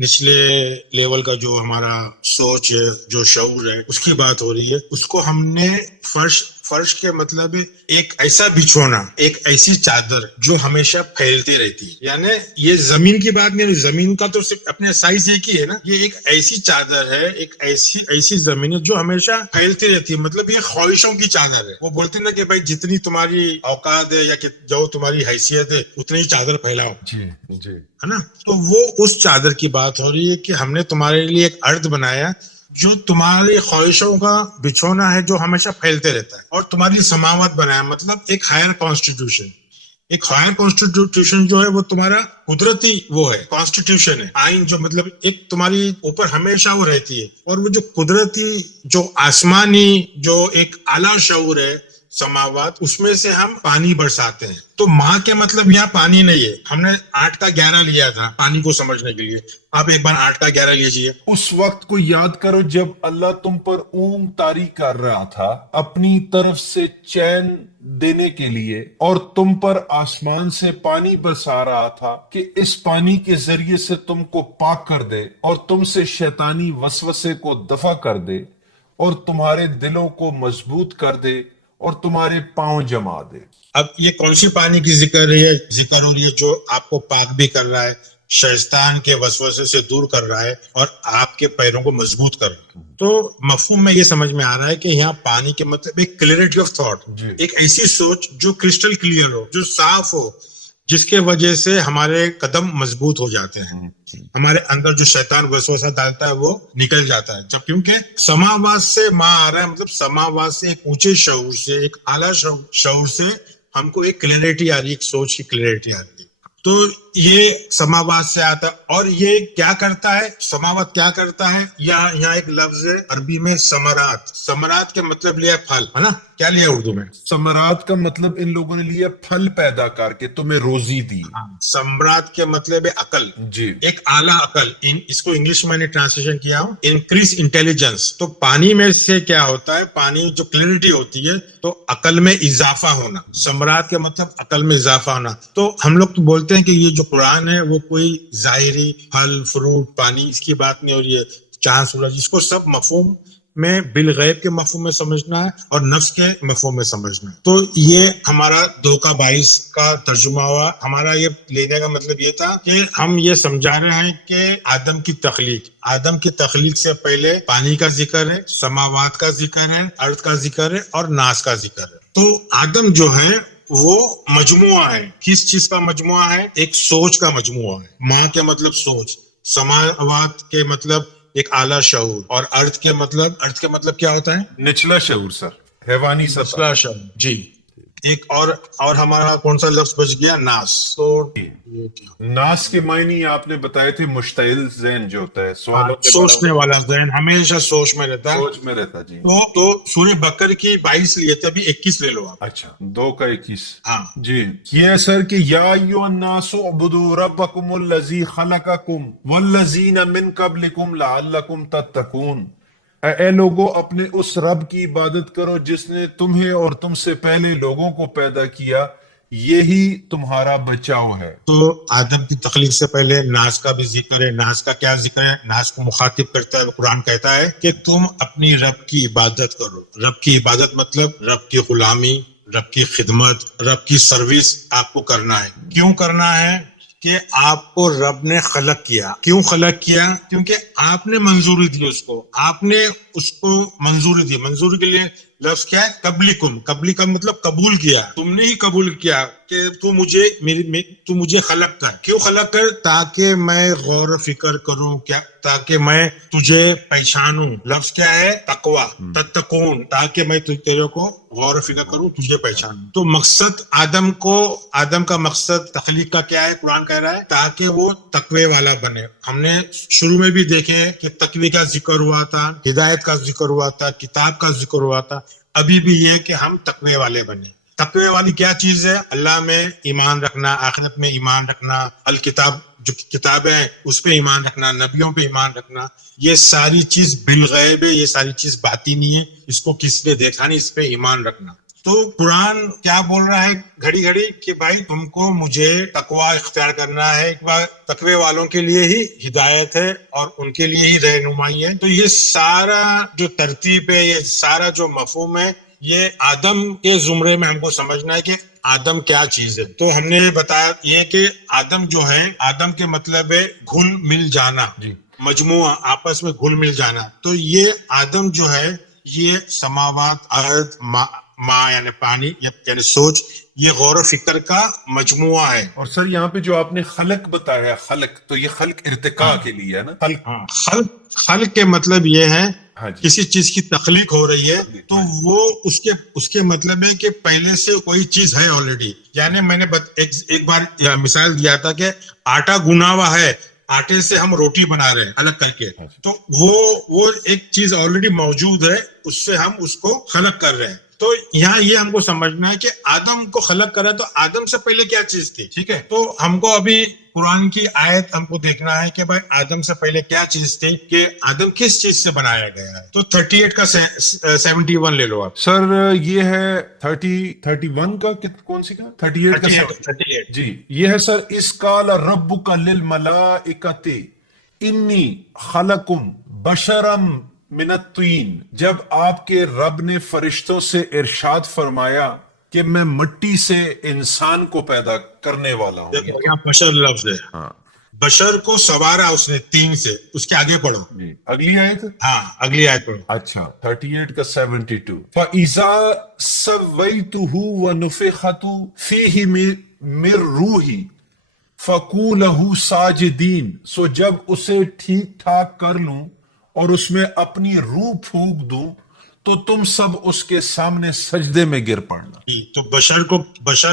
نچلے لیول کا جو ہمارا سوچ ہے, جو شعور ہے, اس کی بات ہو رہی ہے. اس کو ہم نے فرش کے مطلب ایک ایسا بچھونا, ایک ایسی چادر جو ہمیشہ پھیلتی رہتی ہے. یعنی یہ زمین کی بات نہیں, زمین کا تو صرف اپنے سائز ایک ہی ہے نا, یہ ایک ایسی چادر ہے, ایک ایسی زمین ہے جو ہمیشہ پھیلتی رہتی ہے. مطلب یہ خواہشوں کی چادر ہے. وہ بولتے ہیں نا کہ بھائی جتنی تمہاری اوقات ہے یا جو تمہاری حیثیت ہے اتنی چادر پھیلاؤ, جی جی ہے نا. تو وہ اس چادر کی بات ہو رہی ہے کہ ہم نے تمہارے لیے ایک ارد بنایا جو تمہاری خواہشوں کا بچھونا ہے جو ہمیشہ پھیلتے رہتا ہے, اور تمہاری سماوت بنایا, مطلب ایک ہائر کانسٹیٹیوشن. ایک ہائر کانسٹیٹیوشن جو ہے وہ تمہارا قدرتی وہ ہے, کانسٹیٹیوشن ہے, آئین, جو مطلب ایک تمہاری اوپر ہمیشہ وہ رہتی ہے. اور وہ جو قدرتی, جو آسمانی, جو ایک اعلیٰ شعور ہے سماوات, اس میں سے ہم پانی برساتے ہیں. تو ماں کے مطلب یہاں پانی نہیں ہے. ہم نے 8 کا 11 لیا تھا پانی کو سمجھنے کے لیے. آپ ایک بار 8 کا 11 لیجیے. اس وقت کو یاد کرو جب اللہ تم پر اونگ طاری کر رہا تھا اپنی طرف سے چین دینے کے لیے, اور تم پر آسمان سے پانی برسا رہا تھا کہ اس پانی کے ذریعے سے تم کو پاک کر دے اور تم سے شیطانی وسوسے کو دفع کر دے اور تمہارے دلوں کو مضبوط کر دے اور تمہارے پاؤں جما دے. اب یہ کون سی پانی کی ذکر ہو رہی ہے جو آپ کو پاک بھی کر رہا ہے, شیطان کے وسوسے سے دور کر رہا ہے, اور آپ کے پیروں کو مضبوط کر رہا ہے. تو مفہوم میں یہ سمجھ میں آ رہا ہے کہ یہاں پانی کے مطلب ایک کلیئرٹی آف تھاٹ, ایک ایسی سوچ جو کرسٹل کلیئر ہو, جو صاف ہو, جس کے وجہ سے ہمارے قدم مضبوط ہو جاتے ہیں. ہمارے اندر جو شیطان وسوسہ ڈالتا ہے وہ نکل جاتا ہے. جب کیونکہ سماوات سے ماں آ رہا ہے, مطلب سماوات سے, ایک اونچے شعور سے, ایک اعلیٰ شعور سے ہم کو ایک کلیئرٹی آ رہی ہے, ایک سوچ کی کلیئرٹی آ رہی ہے. تو یہ سماوات سے آتا ہے. اور یہ کیا کرتا ہے, سماوات کیا کرتا ہے, یہاں ایک لفظ ہے عربی میں ثمرات. ثمرات کے مطلب لیا پھل, ہے نا. کیا لیا اردو میں؟ ثمرات کا مطلب ان لوگوں نے لیا پھل پیدا کر کے تمہیں روزی دی. ثمرات کے مطلب ہے عقل, جی, ایک اعلیٰ عقل. اس کو انگلش میں نے ٹرانسلیشن کیا ہوں, انکریز انٹیلیجنس. تو پانی میں سے کیا ہوتا ہے, پانی جو کلیئرٹی ہوتی ہے تو عقل میں اضافہ ہونا. ثمرات کے مطلب عقل میں اضافہ ہونا. تو ہم لوگ تو بولتے ہیں کہ یہ جو قرآن ہے وہ کوئی ظاہری پھل, فروٹ, پانی, اس کی بات نہیں ہو رہی ہے, چاند, سورج. اس کو سب مفہوم میں بالغیب کے مفہوم میں سمجھنا ہے اور نفس کے مفہوم میں سمجھنا ہے. تو یہ ہمارا 2 کا 22 کا ترجمہ ہوا. ہمارا یہ لینے کا مطلب یہ تھا کہ ہم یہ سمجھا رہے ہیں کہ آدم کی تخلیق سے پہلے پانی کا ذکر ہے, سماوات کا ذکر ہے, ارض کا ذکر ہے, اور ناس کا ذکر ہے. تو آدم جو ہے وہ مجموعہ ہے. کس چیز کا مجموعہ ہے؟ ایک سوچ کا مجموعہ ہے. ماں کے مطلب سوچ, سماوات کے مطلب ایک اعلیٰ شعور, اور ارتھ کے مطلب کیا ہوتا ہے؟ نچلا شعور سر, حیوانی سطح. نچلا شعور, جی. ایک اور ہمارا کون سا لفظ بچ گیا؟ ناس. تو یہ کیا؟ ناس کے معنی آپ نے بتائے تھے مشتعل ذہن جو ہوتا ہے, سوچنے والا ذہن, ہمیشہ سوچ میں رہتا ہے. سوچ میں رہتا. جی, تو سورہ بقرہ کی 22 لیے تھے, ابھی 21 لے لو آپ. اچھا, 2 کا 21. ہاں جی, یہ سر کہ یا ایھا الناس اعبدوا ربکم الذی خلقکم والذین من قبلکم لعلکم تتقون. اے لوگوں, اپنے اس رب کی عبادت کرو جس نے تمہیں اور تم سے پہلے لوگوں کو پیدا کیا, یہی تمہارا بچاؤ ہے. تو آدم کی تخلیق سے پہلے ناس کا بھی ذکر ہے. ناس کا کیا ذکر ہے؟ ناس کو مخاطب کرتا ہے. قرآن کہتا ہے کہ تم اپنی رب کی عبادت کرو. رب کی عبادت مطلب رب کی غلامی, رب کی خدمت, رب کی سروس آپ کو کرنا ہے. کیوں کرنا ہے؟ کہ آپ کو رب نے خلق کیا. کیوں خلق کیا؟ کیونکہ آپ نے منظوری دی اس کو, آپ نے اس کو منظوری دی. منظوری کے لیے لفظ کیا ہے؟ قبلکم. قبلی کا مطلب قبول کیا, تم نے ہی قبول کیا کہ تو مجھے خلق کر. کیوں خلق کر؟ تاکہ میں غور و فکر کروں, کیا؟ تاکہ میں تجھے پہچانوں. لفظ کیا ہے؟ تقوی, تتقون. تاکہ میں تیرے کو غور و فکر کروں, تجھے پہچانوں. تو مقصد آدم کا مقصد تخلیق کا کیا ہے؟ قرآن کہہ رہا ہے تاکہ وہ تقوی والا بنے. ہم نے شروع میں بھی دیکھے کہ تقوی کا ذکر ہوا تھا, ہدایت کا ذکر ہوا تھا, کتاب کا ذکر ہوا تھا. ابھی بھی یہ کہ ہم تقوی والے بنے. تقوی والی کیا چیز ہے؟ اللہ میں ایمان رکھنا, آخرت میں ایمان رکھنا, الکتاب جو کتاب ہے اس پہ ایمان رکھنا, نبیوں پہ ایمان رکھنا. یہ ساری چیز بالغیب ہے, یہ ساری چیز باطنی ہے, اس کو کسی نے دیکھا نہیں, اس پہ ایمان رکھنا. تو تو قرآن کیا بول رہا ہے گھڑی گھڑی کہ بھائی تم کو مجھے تقوی اختیار کرنا ہے، تقوی والوں کے لیے ہی ہدایت ہے اور ان کے لیے ہی رہنمائی ہے. تو یہ سارا جو ترتیب ہے، یہ سارا جو مفہوم ہے، یہ آدم کے زمرے میں ہم کو سمجھنا ہے کہ آدم کیا چیز ہے. تو ہم نے بتایا یہ کہ آدم جو ہے، آدم کے مطلب ہے گھل مل جانا، مجموعہ آپس میں گھل مل جانا. تو یہ آدم جو ہے یہ سماوات، ارض، ماں یعنی پانی یعنی سوچ، یہ غور و فکر کا مجموعہ ہے. اور سر یہاں پہ جو آپ نے خلق بتایا، خلق، تو یہ خلق ارتقاء کے لیے ہے نا؟ خلق کے مطلب یہ ہے ہاں جی. کسی چیز کی تخلیق ہو رہی ہے تو وہ اس کے مطلب ہے کہ پہلے سے کوئی چیز ہے آلریڈی. یعنی میں نے ایک بار مثال دیا تھا کہ آٹا گنا ہوا ہے، آٹے سے ہم روٹی بنا رہے ہیں الگ کر کے، تو وہ ایک چیز آلریڈی موجود ہے، اس سے ہم اس کو خلق کر رہے ہیں. تو یہاں یہ ہم کو سمجھنا ہے کہ آدم کو خلق کرا تو آدم سے پہلے کیا چیز تھی. ٹھیک ہے، تو ہم کو ابھی قرآن کی آیت ہم کو دیکھنا ہے کہ بھائی آدم سے پہلے کیا چیز تھی، کہ آدم کس چیز سے بنایا گیا ہے. تو 38 کا 71 لے لو آپ. سر یہ ہے 31 کا کون سی کا 38 کا 38 جی. یہ ہے سر، اس قال ربک للملائکۃ انی خلقم بشرا من الطین. جب آپ کے رب نے فرشتوں سے ارشاد فرمایا کہ میں مٹی سے انسان کو پیدا کرنے والا ہوں. دیکھو یہاں بشر لفظ ہے، ہاں بشر کو سوارا اس نے 3 سے. اس کے آگے پڑھو. جی، اگلی آیت. ہاں اگلی آیت پڑھو. اچھا 38 کا 72. فَإِذَا سَوَّيْتُهُ وَنُفِخَتُ فِيهِ مِن رُوحِي فَقُولُوا لَهُ سَاجِدِينَ. سو جب اسے ٹھیک ٹھاک کر لوں اور اس میں اپنی روح پھونک دوں تو تم سب اس کے سامنے سجدے میں گر پڑنا. تو بشر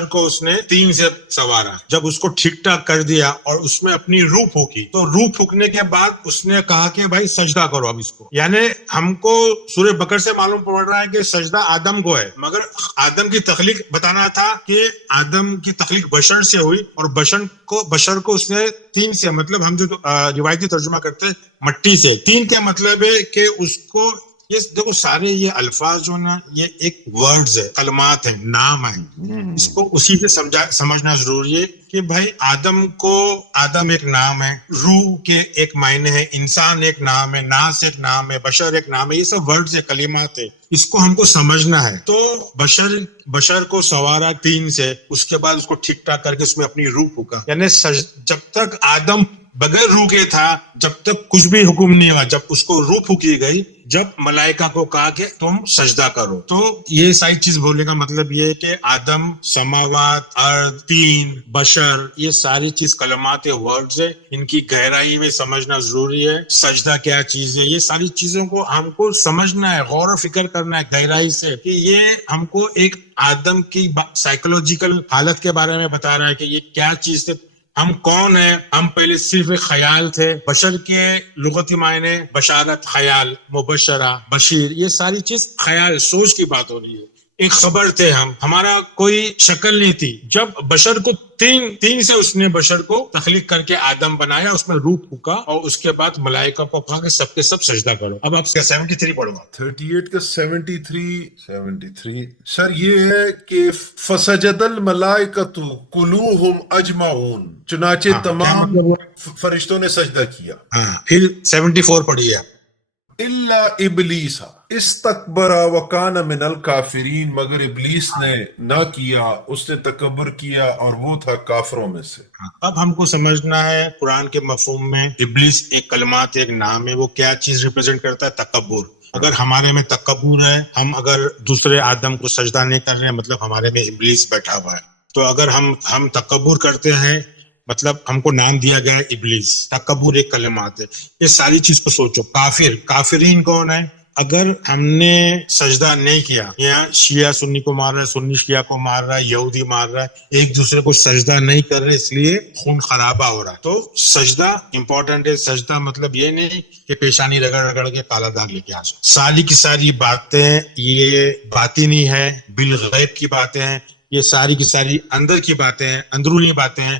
کو اس نے 3 سے سوارا. جب اس کو ٹھیک ٹھاک کر دیا اور اس میں اپنی روح پھونکی، تو روح پھونکنے کے بعد اس نے کہا کہ بھائی سجدہ کرو اب اس کو. یعنی ہم کو سورہ بقرہ سے معلوم پڑ رہا ہے کہ سجدہ آدم کو ہے، مگر آدم کی تخلیق بتانا تھا کہ آدم کی تخلیق بشر سے ہوئی، اور بشر کو اس نے 3 سے، مطلب ہم جو روایتی ترجمہ کرتے ہیں مٹی سے. 3 کا مطلب ہے کہ اس کو یہ دیکھو سارے یہ الفاظ جو نا یہ ایک ورڈز ہے، کلمات ہیں، نام ہیں. اس کو اسی سے سمجھنا ضروری ہے کہ بھائی آدم ایک نام ہے، روح کے ایک معنی ہے، انسان ایک نام ہے، ناس ایک نام ہے، بشر ایک نام ہے. یہ سب ورڈز ہے، کلمات ہے. اس کو ہم کو سمجھنا ہے. تو بشر کو سوارا 3 سے، اس کے بعد اس کو ٹھیک ٹھاک کر کے اس میں اپنی روح پھونکا. یعنی جب تک آدم بغیر روح کے تھا، جب تک کچھ بھی حکم نہیں ہوا. جب اس کو روح پھونکی گئی، جب ملائکہ کو کہا کہ تم سجدہ کرو. تو یہ ساری چیز بولنے کا مطلب یہ ہے کہ آدم، سماوات، ارض، تین، بشر، یہ ساری چیز کلمات ورڈز ہے. ان کی گہرائی میں سمجھنا ضروری ہے. سجدہ کیا چیز ہے، یہ ساری چیزوں کو ہم کو سمجھنا ہے، غور و فکر کرنا ہے گہرائی سے، کہ یہ ہم کو ایک آدم کی سائیکولوجیکل حالت کے بارے میں بتا رہا ہے کہ یہ کیا چیز ہے. ہم کون ہیں؟ ہم پہلے صرف ایک خیال تھے. بشر کے لغتی معنی بشارت، خیال، مبشرہ، بشیر، یہ ساری چیز خیال، سوچ کی بات ہو رہی ہے. ایک خبر تھے ہم، ہمارا کوئی شکل نہیں تھی. جب بشر کو تین سے اس نے بشر کو تخلیق کر کے آدم بنایا، اس میں روح پھونکا، اور اس کے بعد ملائکہ کو کہا کہ سب کے سب سجدہ کرو. اب آپ 73 پڑھو. 38 کا 73 سر یہ ہے کہ فسجد الملائکۃ کلوہم اجمعون. چنانچہ تمام فرشتوں نے سجدہ کیا. پھر 74 پڑھیے. الا ابلیس استکبر وکان من الکافرین. مگر ابلیس نے نہ کیا، اس نے تکبر کیا اور وہ تھا کافروں میں سے. اب ہم کو سمجھنا ہے قرآن کے مفہوم میں ابلیس ایک کلمات، ایک نام ہے. وہ کیا چیز ریپرزینٹ کرتا ہے؟ تکبر. اگر ہمارے میں تکبر ہے، ہم اگر دوسرے آدم کو سجدہ نہیں کر رہے ہیں، مطلب ہمارے میں ابلیس بیٹھا ہوا ہے. تو اگر ہم تکبر کرتے ہیں، مطلب ہم کو نام دیا گیا ہے ابلیس. تکبر ایک کلمات ہے. یہ ساری چیز کو سوچو. کافرین کون ہے؟ اگر ہم نے سجدہ نہیں کیا، یا شیعہ سنی کو مار رہا ہے، سنی شیعہ کو مار رہا ہے، یہودی مار رہا ہے، ایک دوسرے کو سجدہ نہیں کر رہے، اس لیے خون خرابہ ہو رہا ہے. تو سجدہ امپورٹنٹ ہے. سجدہ مطلب یہ نہیں کہ پیشانی رگڑ رگڑ کے کالا داغ لے کے آ جائے. ساری کی ساری باتیں یہ باطنی ہے، بالغیب کی باتیں ہیں. یہ ساری کی ساری اندر کی باتیں ہیں، اندرونی باتیں ہیں.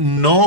9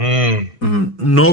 9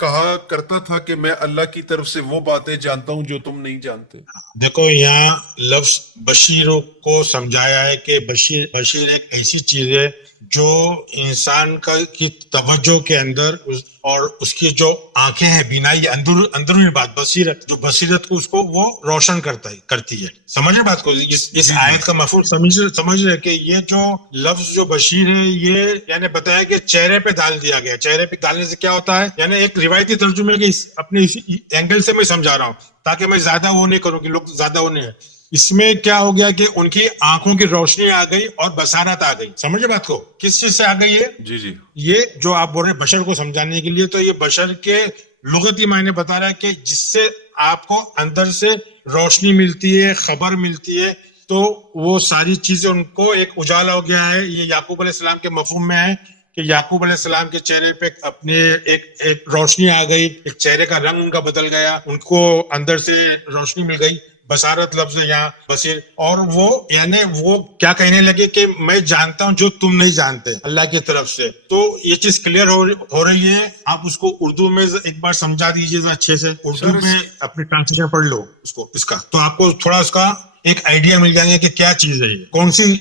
کہا کرتا تھا کہ میں اللہ کی طرف سے وہ باتیں جانتا ہوں جو تم نہیں جانتے. دیکھو یہاں لفظ بشیر کو سمجھایا ہے کہ بشیر ایک ایسی چیز ہے جو انسان کی توجہ کے اندر اور اس کی جو آنکھیں ہیں بینائی اندرونی بات بصیرت جو بصیرت کو اس کو وہ روشن کرتی ہے. سمجھ رہے بات کو؟ اس آیت کا مفہوم سمجھ رہے کہ یہ جو لفظ جو بشیر ہے یہ یعنی بتایا کہ چہرے پہ ڈال دیا گیا. چہرے پہ ڈالنے سے کیا ہوتا ہے؟ یعنی ایک روایتی ترجمے کے اپنے اسی اینگل سے میں سمجھا رہا ہوں تاکہ میں زیادہ وہ نہیں کروں کہ لوگ زیادہ وہ نہیں ہے. اس میں کیا ہو گیا کہ ان کی آنکھوں کی روشنی آ گئی اور بصارت آ گئی. سمجھے بات کو؟ کس چیز سے آ گئی ہے؟ جی جی یہ جو آپ بول رہے ہیں بشر کو سمجھانے کے لیے، تو یہ بشر کے لغتی معنی بتا رہا ہے کہ جس سے آپ کو اندر سے روشنی ملتی ہے، خبر ملتی ہے، تو وہ ساری چیزیں ان کو ایک اجالا ہو گیا ہے. یہ یعقوب علیہ السلام کے مفہوم میں ہے کہ یعقوب علیہ السلام کے چہرے پہ اپنے ایک روشنی آ گئی، ایک چہرے کا رنگ ان کا بدل گیا، ان کو اندر سے روشنی مل گئی. بصارت لفظ ہے یہاں بصیر. اور وہ یعنی وہ کیا کہنے لگے کہ میں جانتا ہوں جو تم نہیں جانتے اللہ کی طرف سے. تو یہ چیز کلیئر ہو رہی ہے. آپ اس کو اردو میں ایک بار سمجھا دیجیے گا اچھے سے. اردو میں اپنی ٹرانسلیشن پڑھ لو اس کا، تو آپ کو تھوڑا اس کا ایک آئیڈیا مل جائے گا کہ کیا چیز ہے یہ،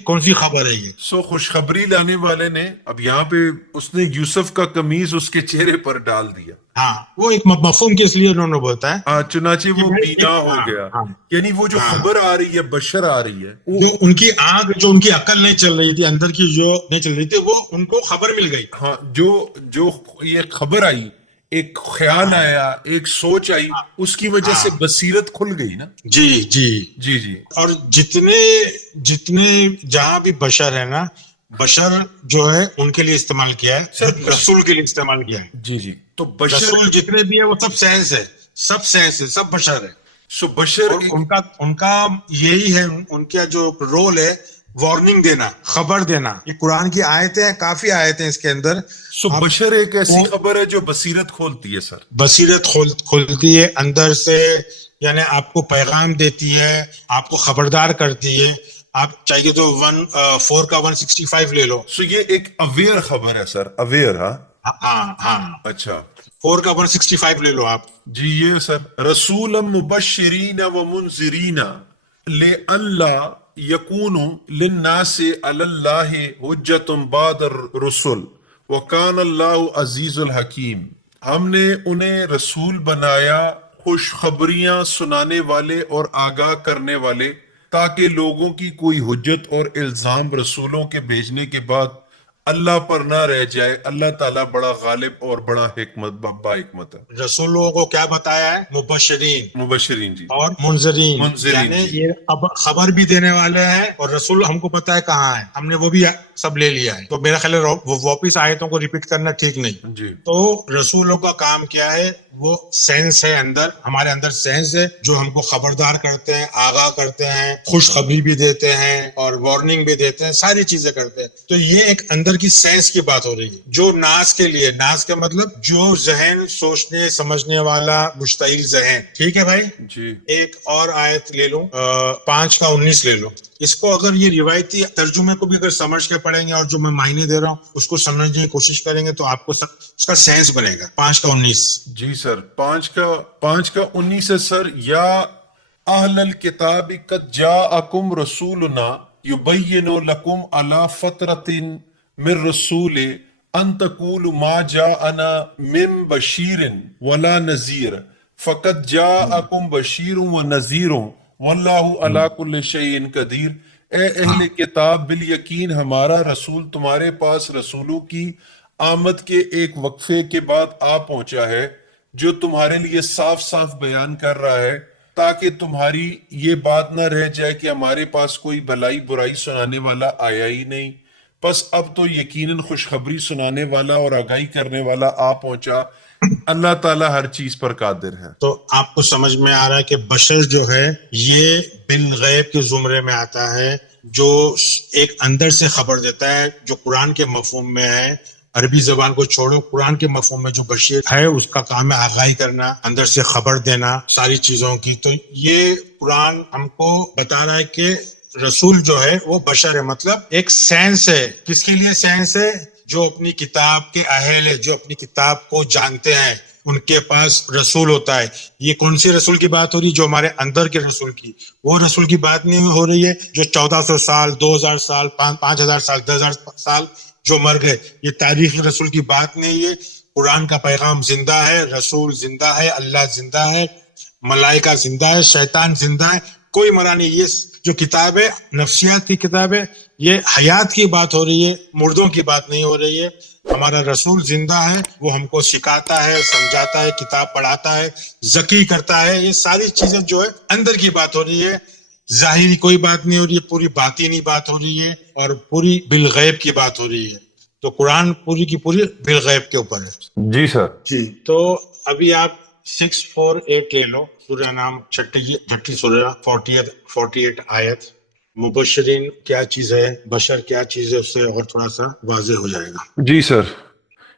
کون سی خبر ہے یہ. سو خوشخبری لانے والے نے اب یہاں پہ اس نے یوسف کا قمیض اس کے چہرے پر ڈال دیا. ہاں وہ ایک مفہوم کے اس لیے انہوں نے بولتا ہے چنانچہ وہ بینا ہو گیا. یعنی وہ جو خبر آ رہی ہے، بشر آ رہی ہے، جو ان کی آنکھ، جو ان کی عقل نہیں چل رہی تھی، اندر کی جو نہیں چل رہی تھی، وہ ان کو خبر مل گئی. ہاں جو یہ خبر آئی، ایک خیال آیا، ایک سوچ آئی، اس کی وجہ سے بصیرت کھل گئی نا. جی جی جی جی. اور جتنے جہاں بھی بشر ہے نا، بشر جو ہے ان کے لیے استعمال کیا ہے، رسول کے لیے استعمال کیا ہے. جی جی. تو بشر رسول جتنے بھی ہیں وہ سب سائنس ہے، سب بشر ہے. سو بشر اور ان کا یہی ہے، ان کا جو رول ہے وارننگ دینا، خبر دینا. یہ قرآن کی آیتیں، کافی آیتیں اس کے اندر. سو بشر ایک ایسی خبر ہے جو بصیرت کھولتی ہے سر. بصیرت کھولتی ہے اندر سے، یعنی آپ کو پیغام دیتی ہے، آپ کو خبردار کرتی ہے. آپ چاہیے تو 4 کا 165 لے لو. سو یہ ایک اویئر خبر ہے سر. اویئر. ہاں اچھا. 4 کا 165 لے لو آپ. جی یہ سر رسولا مبشرین و منذرین لئلا یکون للناس علی اللہ حجۃ بعد الرسل وکان اللہ عزیز الحکیم. ہم نے انہیں رسول بنایا، خوشخبریاں سنانے والے اور آگاہ کرنے والے، تاکہ لوگوں کی کوئی حجت اور الزام رسولوں کے بھیجنے کے بعد اللہ پر نہ رہ جائے. اللہ تعالیٰ بڑا غالب اور بڑا حکمت ہے. رسولوں کو کیا بتایا ہے؟ مبشرین جی اور منذرین یعنی جی. یہ خبر بھی دینے والے ہیں، اور رسول ہم کو پتا ہے کہاں ہے، ہم نے وہ بھی سب لے لیا ہے. تو میرا خیال ہے وہ واپس آیتوں کو ریپیٹ کرنا ٹھیک نہیں. جی. تو رسولوں کا کام کیا ہے؟ وہ سینس ہے، ہمارے اندر سینس ہے جو ہم کو خبردار کرتے ہیں، آگاہ کرتے ہیں، خوشخبری بھی دیتے ہیں اور وارننگ بھی دیتے ہیں، ساری چیزیں کرتے ہیں. تو یہ ایک اندر کی سینس کی بات ہو رہی ہے جو ناس کے لیے، ناس کا مطلب جو ذہن سوچنے سمجھنے والا مشتعل ذہن. ٹھیک ہے بھائی جی. ایک اور آیت لے لو، 5 کا 19 لے لو. اس کو اگر یہ روایتی ترجمے کو بھی اگر سمجھ کے پڑھیں گے اور جو میں معنی دے رہا ہوں اس کو سمجھنے کی کوشش کریں گے تو آپ کو اس کا سینس بنے گا. 5 کا 19. جی سر 5 کا 19 ہے سر. یا اہل الکتاب قد جاءکم رسولنا یبین لکم علی فترۃ من رسول ان تقولوا ما جاءنا من بشیر ولا نذیر فقد جاءکم بشیر ونذیر واللہ علی کل شیء قدیر. اے اہل کتاب، بالیقین ہمارا رسول تمہارے پاس رسولوں کی آمد کے ایک وقفے کے بعد آ پہنچا ہے جو تمہارے لیے صاف صاف بیان کر رہا ہے، تاکہ تمہاری یہ بات نہ رہ جائے کہ ہمارے پاس کوئی بھلائی برائی سنانے والا آیا ہی نہیں. پس اب تو یقیناً خوشخبری سنانے والا اور آگاہی کرنے والا آ پہنچا. اللہ تعالیٰ ہر چیز پر قادر ہے. تو آپ کو سمجھ میں آ رہا ہے کہ بشر جو ہے یہ بالغیب کے زمرے میں آتا ہے، جو ایک اندر سے خبر دیتا ہے، جو قرآن کے مفہوم میں ہے. عربی زبان کو چھوڑو، قرآن کے مفہوم میں جو بشیر ہے اس کا کام ہے آگاہی کرنا، اندر سے خبر دینا ساری چیزوں کی. تو یہ قرآن ہم کو بتا رہا ہے کہ رسول جو ہے وہ بشر ہے، مطلب ایک سینس ہے. کس کے لیے سینس ہے؟ جو اپنی کتاب کے اہل ہے، جو اپنی کتاب کو جانتے ہیں، ان کے پاس رسول ہوتا ہے. یہ کون سی رسول کی بات ہو رہی ہے؟ جو ہمارے اندر کے رسول کی. وہ رسول کی بات نہیں ہو رہی ہے جو 1400 سال 2000 سال 5000 سال 10000 سال جو مر گئے. یہ تاریخ رسول کی بات نہیں ہے. قرآن کا پیغام زندہ ہے، رسول زندہ ہے، اللہ زندہ ہے، ملائکہ زندہ ہے، شیطان زندہ ہے، کوئی مرا نہیں. یہ جو کتاب ہے نفسیات کی کتاب ہے، یہ حیات کی بات ہو رہی ہے، مردوں کی بات نہیں ہو رہی ہے. ہمارا رسول زندہ ہے، وہ ہم کو سکھاتا ہے، سمجھاتا ہے، کتاب پڑھاتا ہے، ذکی کرتا ہے. یہ ساری چیزیں جو ہے اندر کی بات ہو رہی ہے، ظاہری کوئی بات نہیں ہو رہی ہے، پوری باطینی بات ہو رہی ہے اور پوری بالغیب کی بات ہو رہی ہے. تو قرآن پوری کی پوری بالغیب کے اوپر ہے. جی سر. جی تو ابھی آپ 648 لے لو، سورہ نام چھٹی سورہ 48 آیت. مبشرین کیا چیز ہے، بشر کیا چیز ہے، اس سے اور تھوڑا سا واضح ہو جائے گا. جی سر،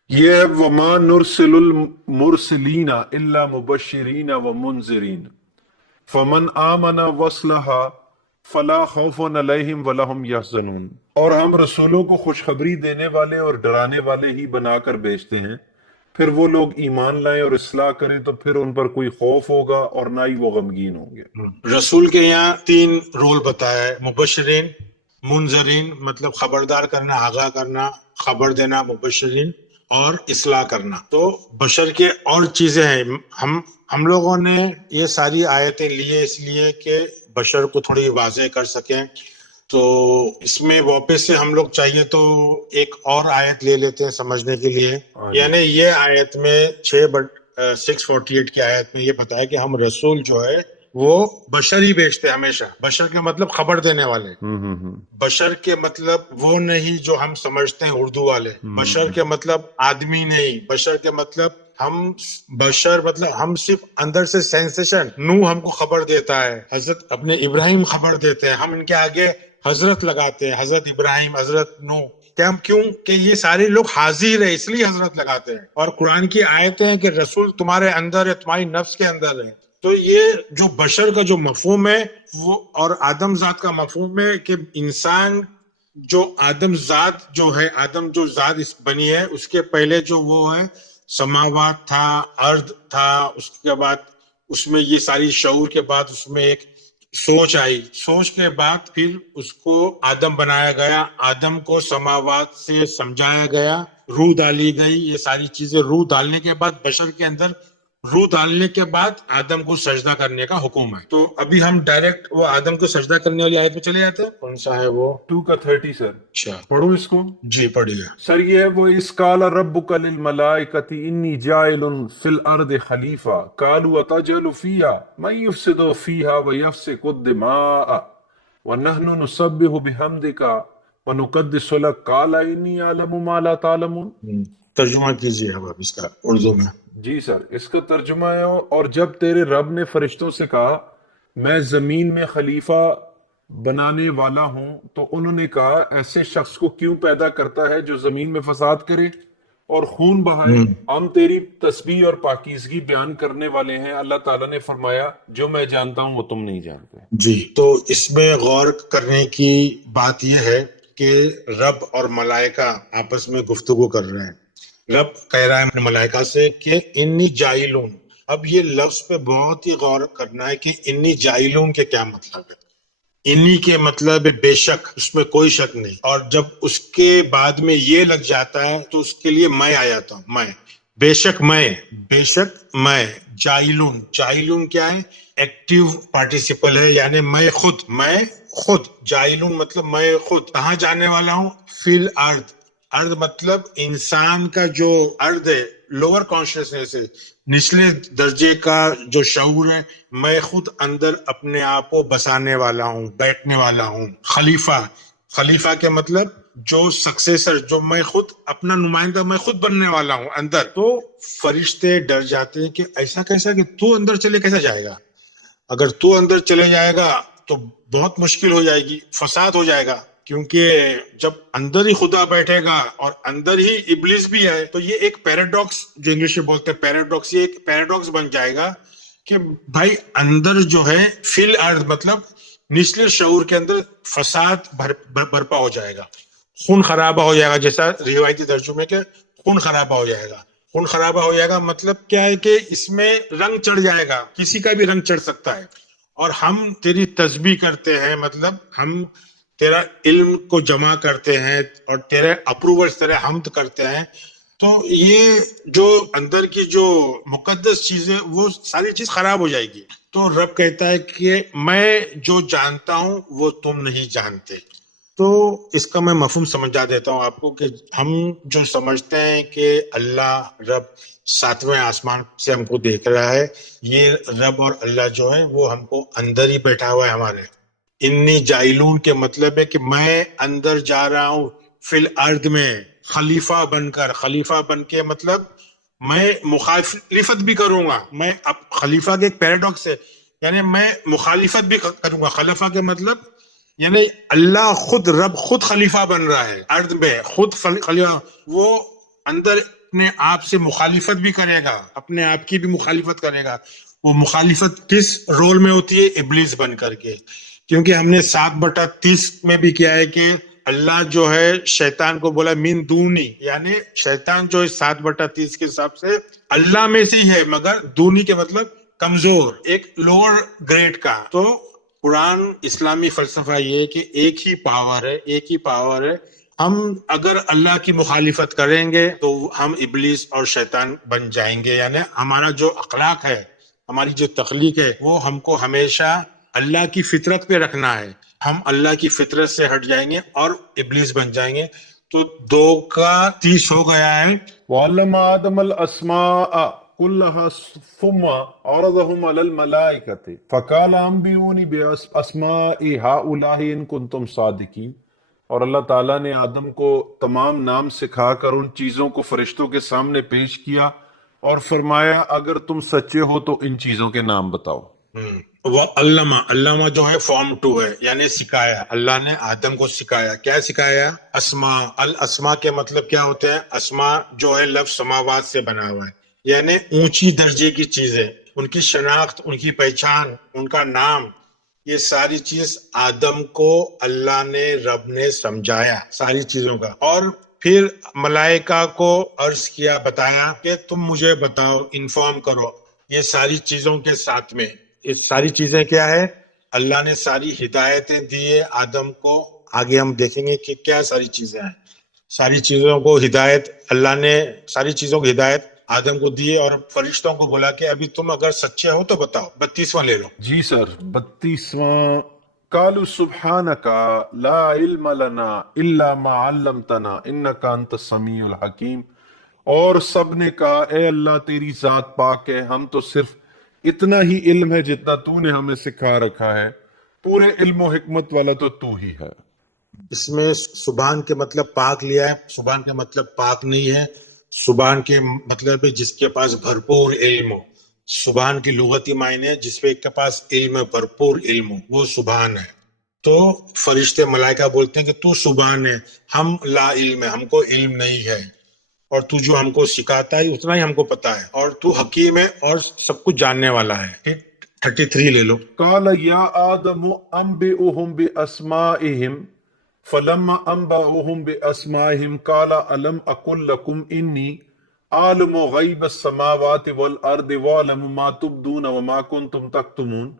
یہ ہے وَمَا نُرْسِلُ الْمُرْسِلِينَ إِلَّا مُبَشِّرِينَ وَمُنذِرِينَ فَمَنْ آمَنَ وَأَصْلَحَ فَلَا خَوْفٌ عَلَيْهِمْ وَلَا هُمْ يَحْزَنُونَ. اور ہم رسولوں کو خوشخبری دینے والے اور ڈرانے والے ہی بنا کر بھیجتے ہیں، پھر وہ لوگ ایمان لائیں اور اصلاح کریں تو پھر ان پر کوئی خوف ہوگا اور نہ ہی وہ غمگین ہوں گے. رسول کے یہاں 3 رول بتایا ہے: مبشرین، منذرین مطلب خبردار کرنا، آگاہ کرنا، خبر دینا، مبشرین، اور اصلاح کرنا. تو بشر کے اور چیزیں ہیں. ہم لوگوں نے یہ ساری آیتیں لی ہیں اس لیے کہ بشر کو تھوڑی واضح کر سکیں. تو اس میں واپس سے ہم لوگ چاہیے تو ایک اور آیت لے لیتے ہیں سمجھنے کے لیے. یعنی یہ آیت میں 648 کی آیت میں یہ بتایا کہ ہم رسول جو ہے وہ بشر ہی بھیجتے ہیں ہمیشہ. بشر کا مطلب خبر دینے والے. بشر کے مطلب وہ نہیں جو ہم سمجھتے ہیں اردو والے. بشر کے مطلب آدمی نہیں. بشر کے مطلب بشر مطلب ہم صرف اندر سے سینسیشن. نوح ہم کو خبر دیتا ہے، حضرت اپنے ابراہیم خبر دیتے ہیں، ہم ان کے آگے حضرت لگاتے ہیں، حضرت ابراہیم، حضرت نوح. کیوں کہ یہ سارے لوگ حاضر ہیں اس لیے حضرت لگاتے ہیں. اور قرآن کی آیتیں ہیں کہ رسول تمہارے اندر ہے، تمہاری نفس کے اندر ہے. تو یہ جو بشر کا جو مفہوم ہے وہ اور آدم ذات کا مفہوم ہے کہ انسان جو آدم ذات جو ہے، آدم جو ذات بنی ہے، اس کے پہلے جو وہ ہے سماوات تھا، ارض تھا، اس کے بعد اس میں یہ ساری شعور کے بعد اس میں ایک سوچ آئی. سوچ کے بعد پھر اس کو آدم بنایا گیا. آدم کو سماوات سے سمجھایا گیا، روح ڈالی گئی. یہ ساری چیزیں روح ڈالنے کے بعد بشر کے اندر روح ڈالنے کے بعد آدم کو سجدہ کرنے کا حکم ہے. تو ابھی ہم ڈائریکٹ وہ آدم کو سجدہ کرنے والی آیت پہ چلے جاتے ہیں. کون سا ہے وہ؟ 2:30 سر. اچھا پڑھوں اس کو؟ جی پڑھیے. سر یہ ہے وہ اِذْ قَالَ رَبُّكَ لِلْمَلَائِكَةِ إِنِّي جَاعِلٌ فِي الْأَرْضِ خَلِيفَةً قَالُوا أَتَجْعَلُ فِيهَا مَن يُفْسِدُ فِيهَا وَيَسْفِكُ الدِّمَاءَ وَنَحْنُ نُسَبِّحُ بِحَمْدِكَ وَنُقَدِّسُ لَكَ قَالَ إِنِّي أَعْلَمُ مَا لَا تَعْلَمُونَ. ترجمہ کیجیے اب آپ اس کا اردو میں. جی سر، اس کا ترجمہ ہے اور جب تیرے رب نے فرشتوں سے کہا میں زمین میں خلیفہ بنانے والا ہوں تو انہوں نے کہا ایسے شخص کو کیوں پیدا کرتا ہے جو زمین میں فساد کرے اور خون بہائے. ہم تیری تسبیح اور پاکیزگی بیان کرنے والے ہیں. اللہ تعالیٰ نے فرمایا جو میں جانتا ہوں وہ تم نہیں جانتے. جی تو اس میں غور کرنے کی بات یہ ہے کہ رب اور ملائکہ آپس میں گفتگو کر رہے ہیں. رب کہہ رہا ہے اپنے ملائکہ سے کہ انی جائلون. اب یہ لفظ پہ بہت ہی غور کرنا ہے کہ انی جائلون کے کیا مطلب ہے. انی کے مطلب بے شک، اس میں کوئی شک نہیں. اور جب اس کے بعد میں یہ لگ جاتا ہے تو اس کے لیے میں آ جاتا ہوں. میں بے شک، بے شک میں. جائلون، جائلون کیا ہے؟ ایکٹیو پارٹیسپل ہے، یعنی میں خود. جائلون مطلب میں خود. کہاں جانے والا ہوں؟ فی الارض. ارض مطلب انسان کا جو ارض ہے، لوور کانشیسنیس ہے، نچلے درجے کا جو شعور ہے، میں خود اندر اپنے آپ کو بسانے والا ہوں، بیٹھنے والا ہوں. خلیفہ کے مطلب جو سکسیسر، جو میں خود اپنا نمائندہ میں خود بننے والا ہوں اندر. تو فرشتے ڈر جاتے ہیں کہ ایسا کیسا کہ تو اندر چلے کیسا جائے گا؟ اگر تو اندر چلے جائے گا تو بہت مشکل ہو جائے گی، فساد ہو جائے گا. کیونکہ جب اندر ہی خدا بیٹھے گا اور اندر ہی ابلیس بھی ہے تو یہ ایک پیراڈاکس، جو انگلش میں بولتے ہیں پیراڈاکس، یہ ایک پیراڈاکس بن جائے گا کہ بھائی اندر جو ہے فی الارض مطلب نچلے شعور کے اندر فساد برپا ہو جائے گا، خون خرابہ ہو جائے گا. جیسا روایتی ترجمے کے خون خرابہ ہو جائے گا. خون خرابہ ہو جائے گا مطلب کیا ہے کہ اس میں رنگ چڑھ جائے گا، کسی کا بھی رنگ چڑھ سکتا ہے. اور ہم تیری تسبیح کرتے ہیں، مطلب ہم تیرا علم کو جمع کرتے ہیں اور تیرے اپروول تیرے حمد کرتے ہیں. تو یہ جو اندر کی جو مقدس چیز ہے وہ ساری چیز خراب ہو جائے گی. تو رب کہتا ہے کہ میں جو جانتا ہوں وہ تم نہیں جانتے. تو اس کا میں مفہوم سمجھا دیتا ہوں آپ کو کہ ہم جو سمجھتے ہیں کہ اللہ رب 7ویں آسمان سے ہم کو دیکھ رہا ہے، یہ رب اور اللہ جو ہے وہ ہم کو اندر ہی بیٹھا ہوا ہے ہمارے. انی جائلون کے مطلب ہے کہ میں اندر جا رہا ہوں فی الارض میں خلیفہ بن کر. خلیفہ بن کے مطلب میں مخالفت بھی کروں گا. میں اب خلیفہ کے ایک پیراڈاکس ہے، یعنی میں مخالفت بھی کروں گا. خلیفہ کے مطلب یعنی اللہ خود، رب خود خلیفہ بن رہا ہے ارض میں، خود خلیفہ. وہ اندر اپنے آپ سے مخالفت بھی کرے گا، اپنے آپ کی بھی مخالفت کرے گا. وہ مخالفت کس رول میں ہوتی ہے؟ ابلیس بن کر کے. کیونکہ ہم نے 7/30 میں بھی کیا ہے کہ اللہ جو ہے شیطان کو بولا من دونی، یعنی شیطان جو ہے 7/30 کے حساب سے اللہ میں سے ہی ہے، مگر دونی کے مطلب کمزور، ایک لوور گریڈ کا. تو قرآن اسلامی فلسفہ یہ ہے کہ ایک ہی پاور ہے، ایک ہی پاور ہے. ہم اگر اللہ کی مخالفت کریں گے تو ہم ابلیس اور شیطان بن جائیں گے. یعنی ہمارا جو اخلاق ہے، ہماری جو تخلیق ہے، وہ ہم کو ہمیشہ اللہ کی فطرت پہ رکھنا ہے. ہم اللہ کی فطرت سے ہٹ جائیں گے اور ابلیس بن جائیں گے. تو 2/30 ہو گیا ہے. وعلم آدم الاسماء كلها ثم عرضهم على الملائكة فقال انبئوني باسماء هؤلاء ان كنتم صادقين. اور اللہ تعالیٰ نے آدم کو تمام نام سکھا کر ان چیزوں کو فرشتوں کے سامنے پیش کیا اور فرمایا اگر تم سچے ہو تو ان چیزوں کے نام بتاؤ. وہ علامہ جو ہے فارم 2 ہے، یعنی سکھایا. اللہ نے آدم کو سکھایا. کیا سکھایا؟ اسما. الاسما کے مطلب کیا ہوتے ہیں؟ اسما جو ہے لفظ سماوات سے بنا ہوا ہے، یعنی اونچی درجے کی چیزیں، ان کی شناخت، ان کی پہچان، ان کا نام، یہ ساری چیز آدم کو اللہ نے، رب نے سمجھایا ساری چیزوں کا. اور پھر ملائکہ کو عرض کیا، بتایا کہ تم مجھے بتاؤ، انفارم کرو یہ ساری چیزوں کے ساتھ میں. یہ ساری چیزیں کیا ہے؟ اللہ نے ساری ہدایتیں دی ہے آدم کو. آگے ہم دیکھیں گے کہ کیا ساری چیزیں ہیں. ساری چیزوں کو ہدایت، اللہ نے ساری چیزوں کی ہدایت آدم کو دی ہے اور فرشتوں کو بولا کہ ابھی تم اگر سچے ہو تو بتاؤ. 32واں لے لو. جی سر، 32واں. قالوا سبحانك لا علم لنا الا ما علمتنا انك انت السميع الحكيم. اور سب نے کہا اے اللہ تیری ذات پاک ہے، ہم تو صرف اتنا ہی علم ہے جتنا تو نے ہمیں سکھا رکھا ہے، پورے علم و حکمت والا تو تو ہی ہے. اس میں سبحان کے مطلب پاک لیا ہے. سبحان کا مطلب پاک نہیں ہے. سبحان کے مطلب ہے جس کے پاس بھرپور علم ہو. سبحان کی لغتی معنی ہے جس پہ کے پاس علم ہے، بھرپور علم ہو، وہ سبحان ہے. تو فرشتے ملائکہ بولتے ہیں کہ تو سبحان ہے، ہم لا علم ہے، ہم کو علم نہیں ہے، اور تو جو ہم کو سکھاتا ہے اتنا ہی ہم کو پتا ہے، اور تو حکیم ہے اور سب کچھ جاننے والا ہے. پھر 33 لے لو. قال یا آدم انبئهم باسمائهم فلما انبأهم باسمائهم قال الم اقل لكم انی عالم غیب السماوات والارض وعلم ما تبدون وما کنتم تکتمون.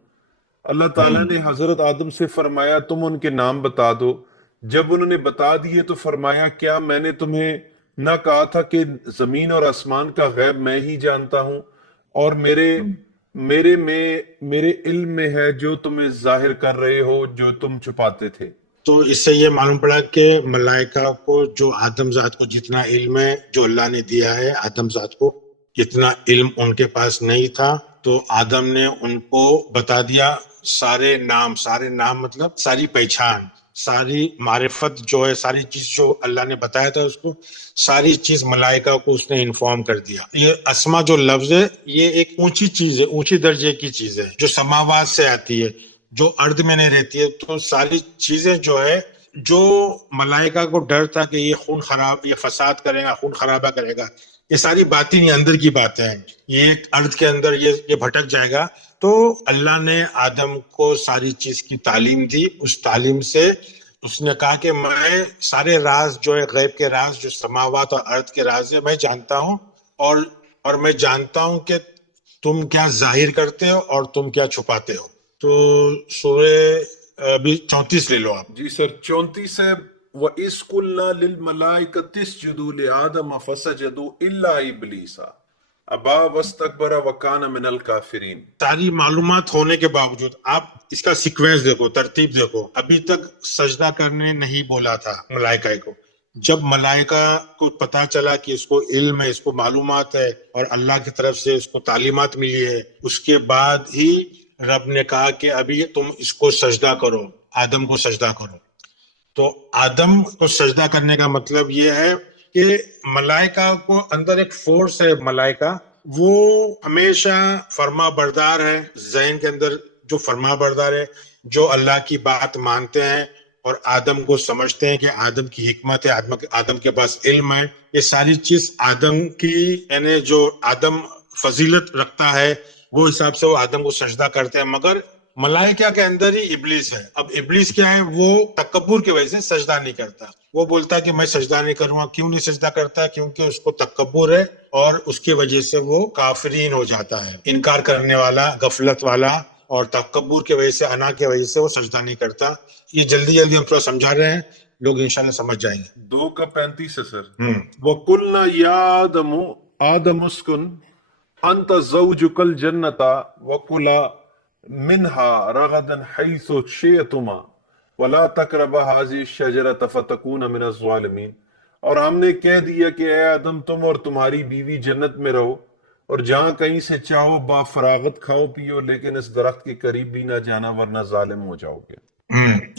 اللہ تعالیٰ نے حضرت آدم سے فرمایا تم ان کے نام بتا دو. جب انہوں نے بتا دیے تو فرمایا کیا میں نے تمہیں نہ کہا تھا کہ زمین اور آسمان کا غیب میں ہی جانتا ہوں، اور میرے علم میں ہے جو تمہیں ظاہر کر رہے ہو، جو تم چھپاتے تھے. تو اس سے یہ معلوم پڑا کہ ملائکہ کو جو آدم ذات کو جتنا علم ہے جو اللہ نے دیا ہے آدم ذات کو، اتنا علم ان کے پاس نہیں تھا. تو آدم نے ان کو بتا دیا سارے نام مطلب ساری پہچان، ساری معرفت جو ہے، ساری چیز جو اللہ نے بتایا تھا اس کو، ساری چیز ملائکہ کو اس نے انفارم کر دیا. یہ اسما جو لفظ ہے یہ ایک اونچی چیز ہے، اونچی درجے کی چیز ہے جو سماوات سے آتی ہے، جو ارض میں نہیں رہتی ہے. تو ساری چیزیں جو ہے، جو ملائکہ کو ڈر تھا کہ یہ خون خراب، یہ فساد کرے گا، خون خرابہ کرے گا، یہ ساری باتیں یہ اندر کی باتیں ہیں، یہ ارض کے اندر یہ بھٹک جائے گا. تو اللہ نے آدم کو ساری چیز کی تعلیم دی. اس تعلیم سے اس نے کہا کہ میں سارے راز جو ہے، غیب کے راز جو سماوات اور ارض کے راز ہے، میں جانتا ہوں. اور میں جانتا ہوں کہ تم کیا ظاہر کرتے ہو اور تم کیا چھپاتے ہو. تو سورہ ابھی 34 لے لو آپ. جی سر 34 ہے. وَإِذْ قُلْنَا لِلْمَلَائِكَةِ اسْجُدُوا لِآدَمَ فَسَجَدُوا إِلَّا إِبْلِيسَ أَبَىٰ وَاسْتَكْبَرَ وَكَانَ مِنَ الْكَافِرِينَ. ساری معلومات ہونے کے باوجود آپ اس کا سیکوینس دیکھو، ترتیب دیکھو. ابھی تک سجدہ کرنے نہیں بولا تھا ملائکہ کو. جب ملائکہ کو پتا چلا کہ اس کو علم ہے، اس کو معلومات ہے اور اللہ کی طرف سے اس کو تعلیمات ملی ہے، اس کے بعد ہی رب نے کہا کہ ابھی تم اس کو سجدہ کرو، آدم کو سجدہ کرو. تو آدم کو سجدہ کرنے کا مطلب یہ ہے کہ ملائکہ کو اندر ایک فورس ہے. ملائکہ وہ ہمیشہ فرما بردار ہے، ذہن کے اندر جو فرما بردار ہے، جو اللہ کی بات مانتے ہیں اور آدم کو سمجھتے ہیں کہ آدم کی حکمت ہے، آدم کے پاس علم ہے. یہ ساری چیز آدم کی، یعنی جو آدم فضیلت رکھتا ہے وہ حساب سے وہ آدم کو سجدہ کرتے ہیں. مگر ملائکہ کے اندر ہی ابلیس ہے. اب ابلیس کیا ہے؟ وہ تکبر کی وجہ سے سجدہ نہیں کرتا. وہ بولتا ہے کہ میں سجدہ نہیں کروں گا. کیوں نہیں سجدہ کرتا؟ کیونکہ اس کو تکبر ہے اور اس کی وجہ سے وہ کافرین ہو جاتا ہے، انکار کرنے والا، غفلت والا، اور تکبر کی وجہ سے، انا کی وجہ سے وہ سجدہ نہیں کرتا. یہ جلدی جلدی ہم تھوڑا سمجھا رہے ہیں، لوگ انشاءاللہ سمجھ جائیں گے. 2:35 ہے سر. وَقُلْنَا يَا آدَمُ اسْكُنْ أَنْتَ زَوْجُكَ الْجَنَّةَ وَكُلَا منها رغدا حيث شئتما ولا تقربا هذه الشجرة فتكونا من الظالمين. اور ہم نے کہہ دیا کہ اے آدم تم اور تمہاری بیوی جنت میں رہو اور جہاں کہیں سے چاہو با فراغت کھاؤ پیو، لیکن اس درخت کے قریب بھی نہ جانا ورنہ ظالم ہو جاؤ گے.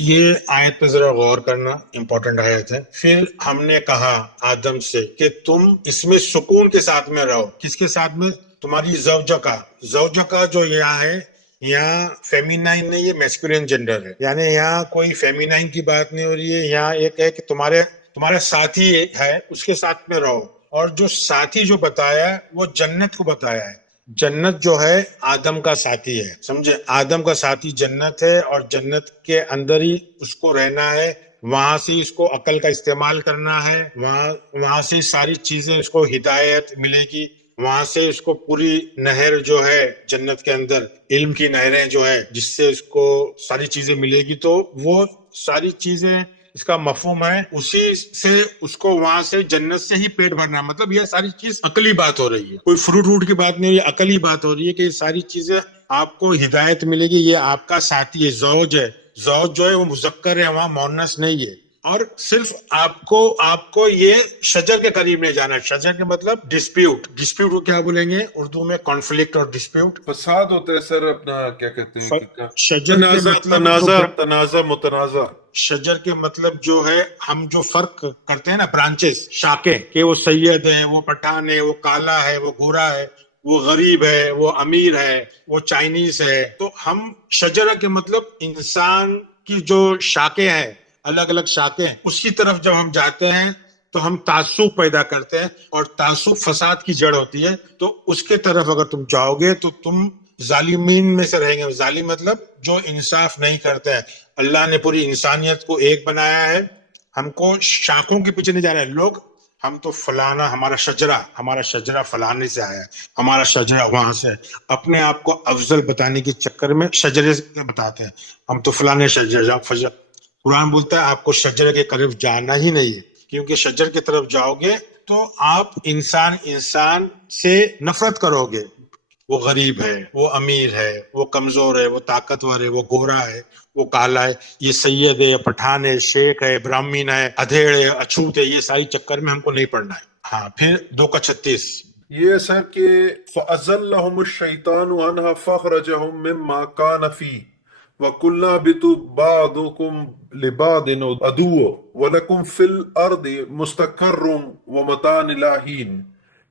یہ آیت پہ ذرا غور کرنا، امپورٹنٹ آیت ہے. پھر ہم نے کہا آدم سے کہ تم اس میں سکون کے ساتھ میں رہو. کس کے ساتھ میں؟ تمہاری زوجہ کا جو یہاں ہے، یہاں فیمینائن نہیں، یہ میسکولین جنڈر ہے. یعنی یہاں کوئی فیمینائن کی بات نہیں ہو رہی ہے. یہاں ایک ہے کہ تمہارا ساتھی ہے، اس کے ساتھ میں رہو. اور جو ساتھی جو بتایا ہے وہ جنت کو بتایا ہے. جنت جو ہے آدم کا ساتھی ہے، سمجھے؟ آدم کا ساتھی جنت ہے اور جنت کے اندر ہی اس کو رہنا ہے. وہاں سے اس کو عقل کا استعمال کرنا ہے، وہاں سے ساری چیزیں اس کو ہدایت ملے گی. وہاں سے اس کو پوری نہر جو ہے جنت کے اندر، علم کی نہریں جو ہے جس سے اس کو ساری چیزیں ملے گی. تو وہ ساری چیزیں، اس کا مفہوم ہے اسی سے اس کو وہاں سے جنت سے ہی پیٹ بھرنا. مطلب یہ ساری چیز عقلی بات ہو رہی ہے، کوئی فروٹ ووٹ کی بات نہیں ہو رہی ہے، عقلی بات ہو رہی ہے کہ یہ ساری چیزیں آپ کو ہدایت ملے گی. یہ آپ کا ساتھی ہے، زوج ہے. زوج جو ہے وہ مذکر ہے، وہاں مؤنث نہیں ہے. اور صرف آپ کو یہ شجر کے قریب نہیں جانا ہے. شجر کے مطلب ڈسپیوٹ کو کیا بولیں گے اردو میں؟ کانفلکٹ اور ڈسپیوٹ. فساد ہوتا ہے سر، اپنا کیا کہتے ہیں کہ شجر کے مطلب تنازع. شجر کے مطلب جو ہے، ہم جو فرق کرتے ہیں نا، برانچز، شاخیں، کہ وہ سید ہے، وہ پٹھان ہے، وہ کالا ہے، وہ گورا ہے، وہ غریب ہے، وہ امیر ہے، وہ چائنیز ہے. تو ہم شجر کے مطلب انسان کی جو شاخیں ہیں، الگ الگ شاخیں، اس کی طرف جب ہم جاتے ہیں تو ہم تعصب پیدا کرتے ہیں، اور تعصب فساد کی جڑ ہوتی ہے. تو اس کے طرف اگر تم جاؤ گے تو تم ظالمین میں سے رہیں گے. ظالم مطلب جو انصاف نہیں کرتے ہیں. اللہ نے پوری انسانیت کو ایک بنایا ہے، ہم کو شاخوں کے پیچھے نہیں جا رہے ہیں لوگ. ہم تو فلانا، ہمارا شجرہ فلانے سے آیا ہے، ہمارا شجرہ وہاں سے. اپنے آپ کو افضل بتانے کے چکر میں شجرے سے بتاتے ہیں ہم تو فلانے شجرہ. قرآن بولتا ہے آپ کو شجرے کے قریب جانا ہی نہیں ہے، کیونکہ شجر کی طرف جاؤ گے تو آپ انسان سے نفرت کرو گے. وہ غریب ہے، وہ امیر ہے، وہ کمزور ہے، وہ طاقتور ہے، وہ گورا ہے، وہ کالا ہے، یہ سید ہے، پٹھان ہے، شیخ ہے، برہمین ہے، ادھیڑ ہے، اچھوت ہے. یہ ساری چکر میں ہم کو نہیں پڑنا ہے. ہاں پھر 2:36 یہ سر کہ فَأَزَلَّهُمُ الشَّيْطَانُ عَنْهَا فَأَخْرَجَهُم مِّمَّا كَانَ فِيهِ وَقُلْنَا اهْبِطُوا بَعْضُكُمْ لِبَعْضٍ عَدُوٌّ وَلَكُمْ فِي الْأَرْضِ مُسْتَقَرٌّ وَمَتَاعٌ إِلَىٰ حِينٍ.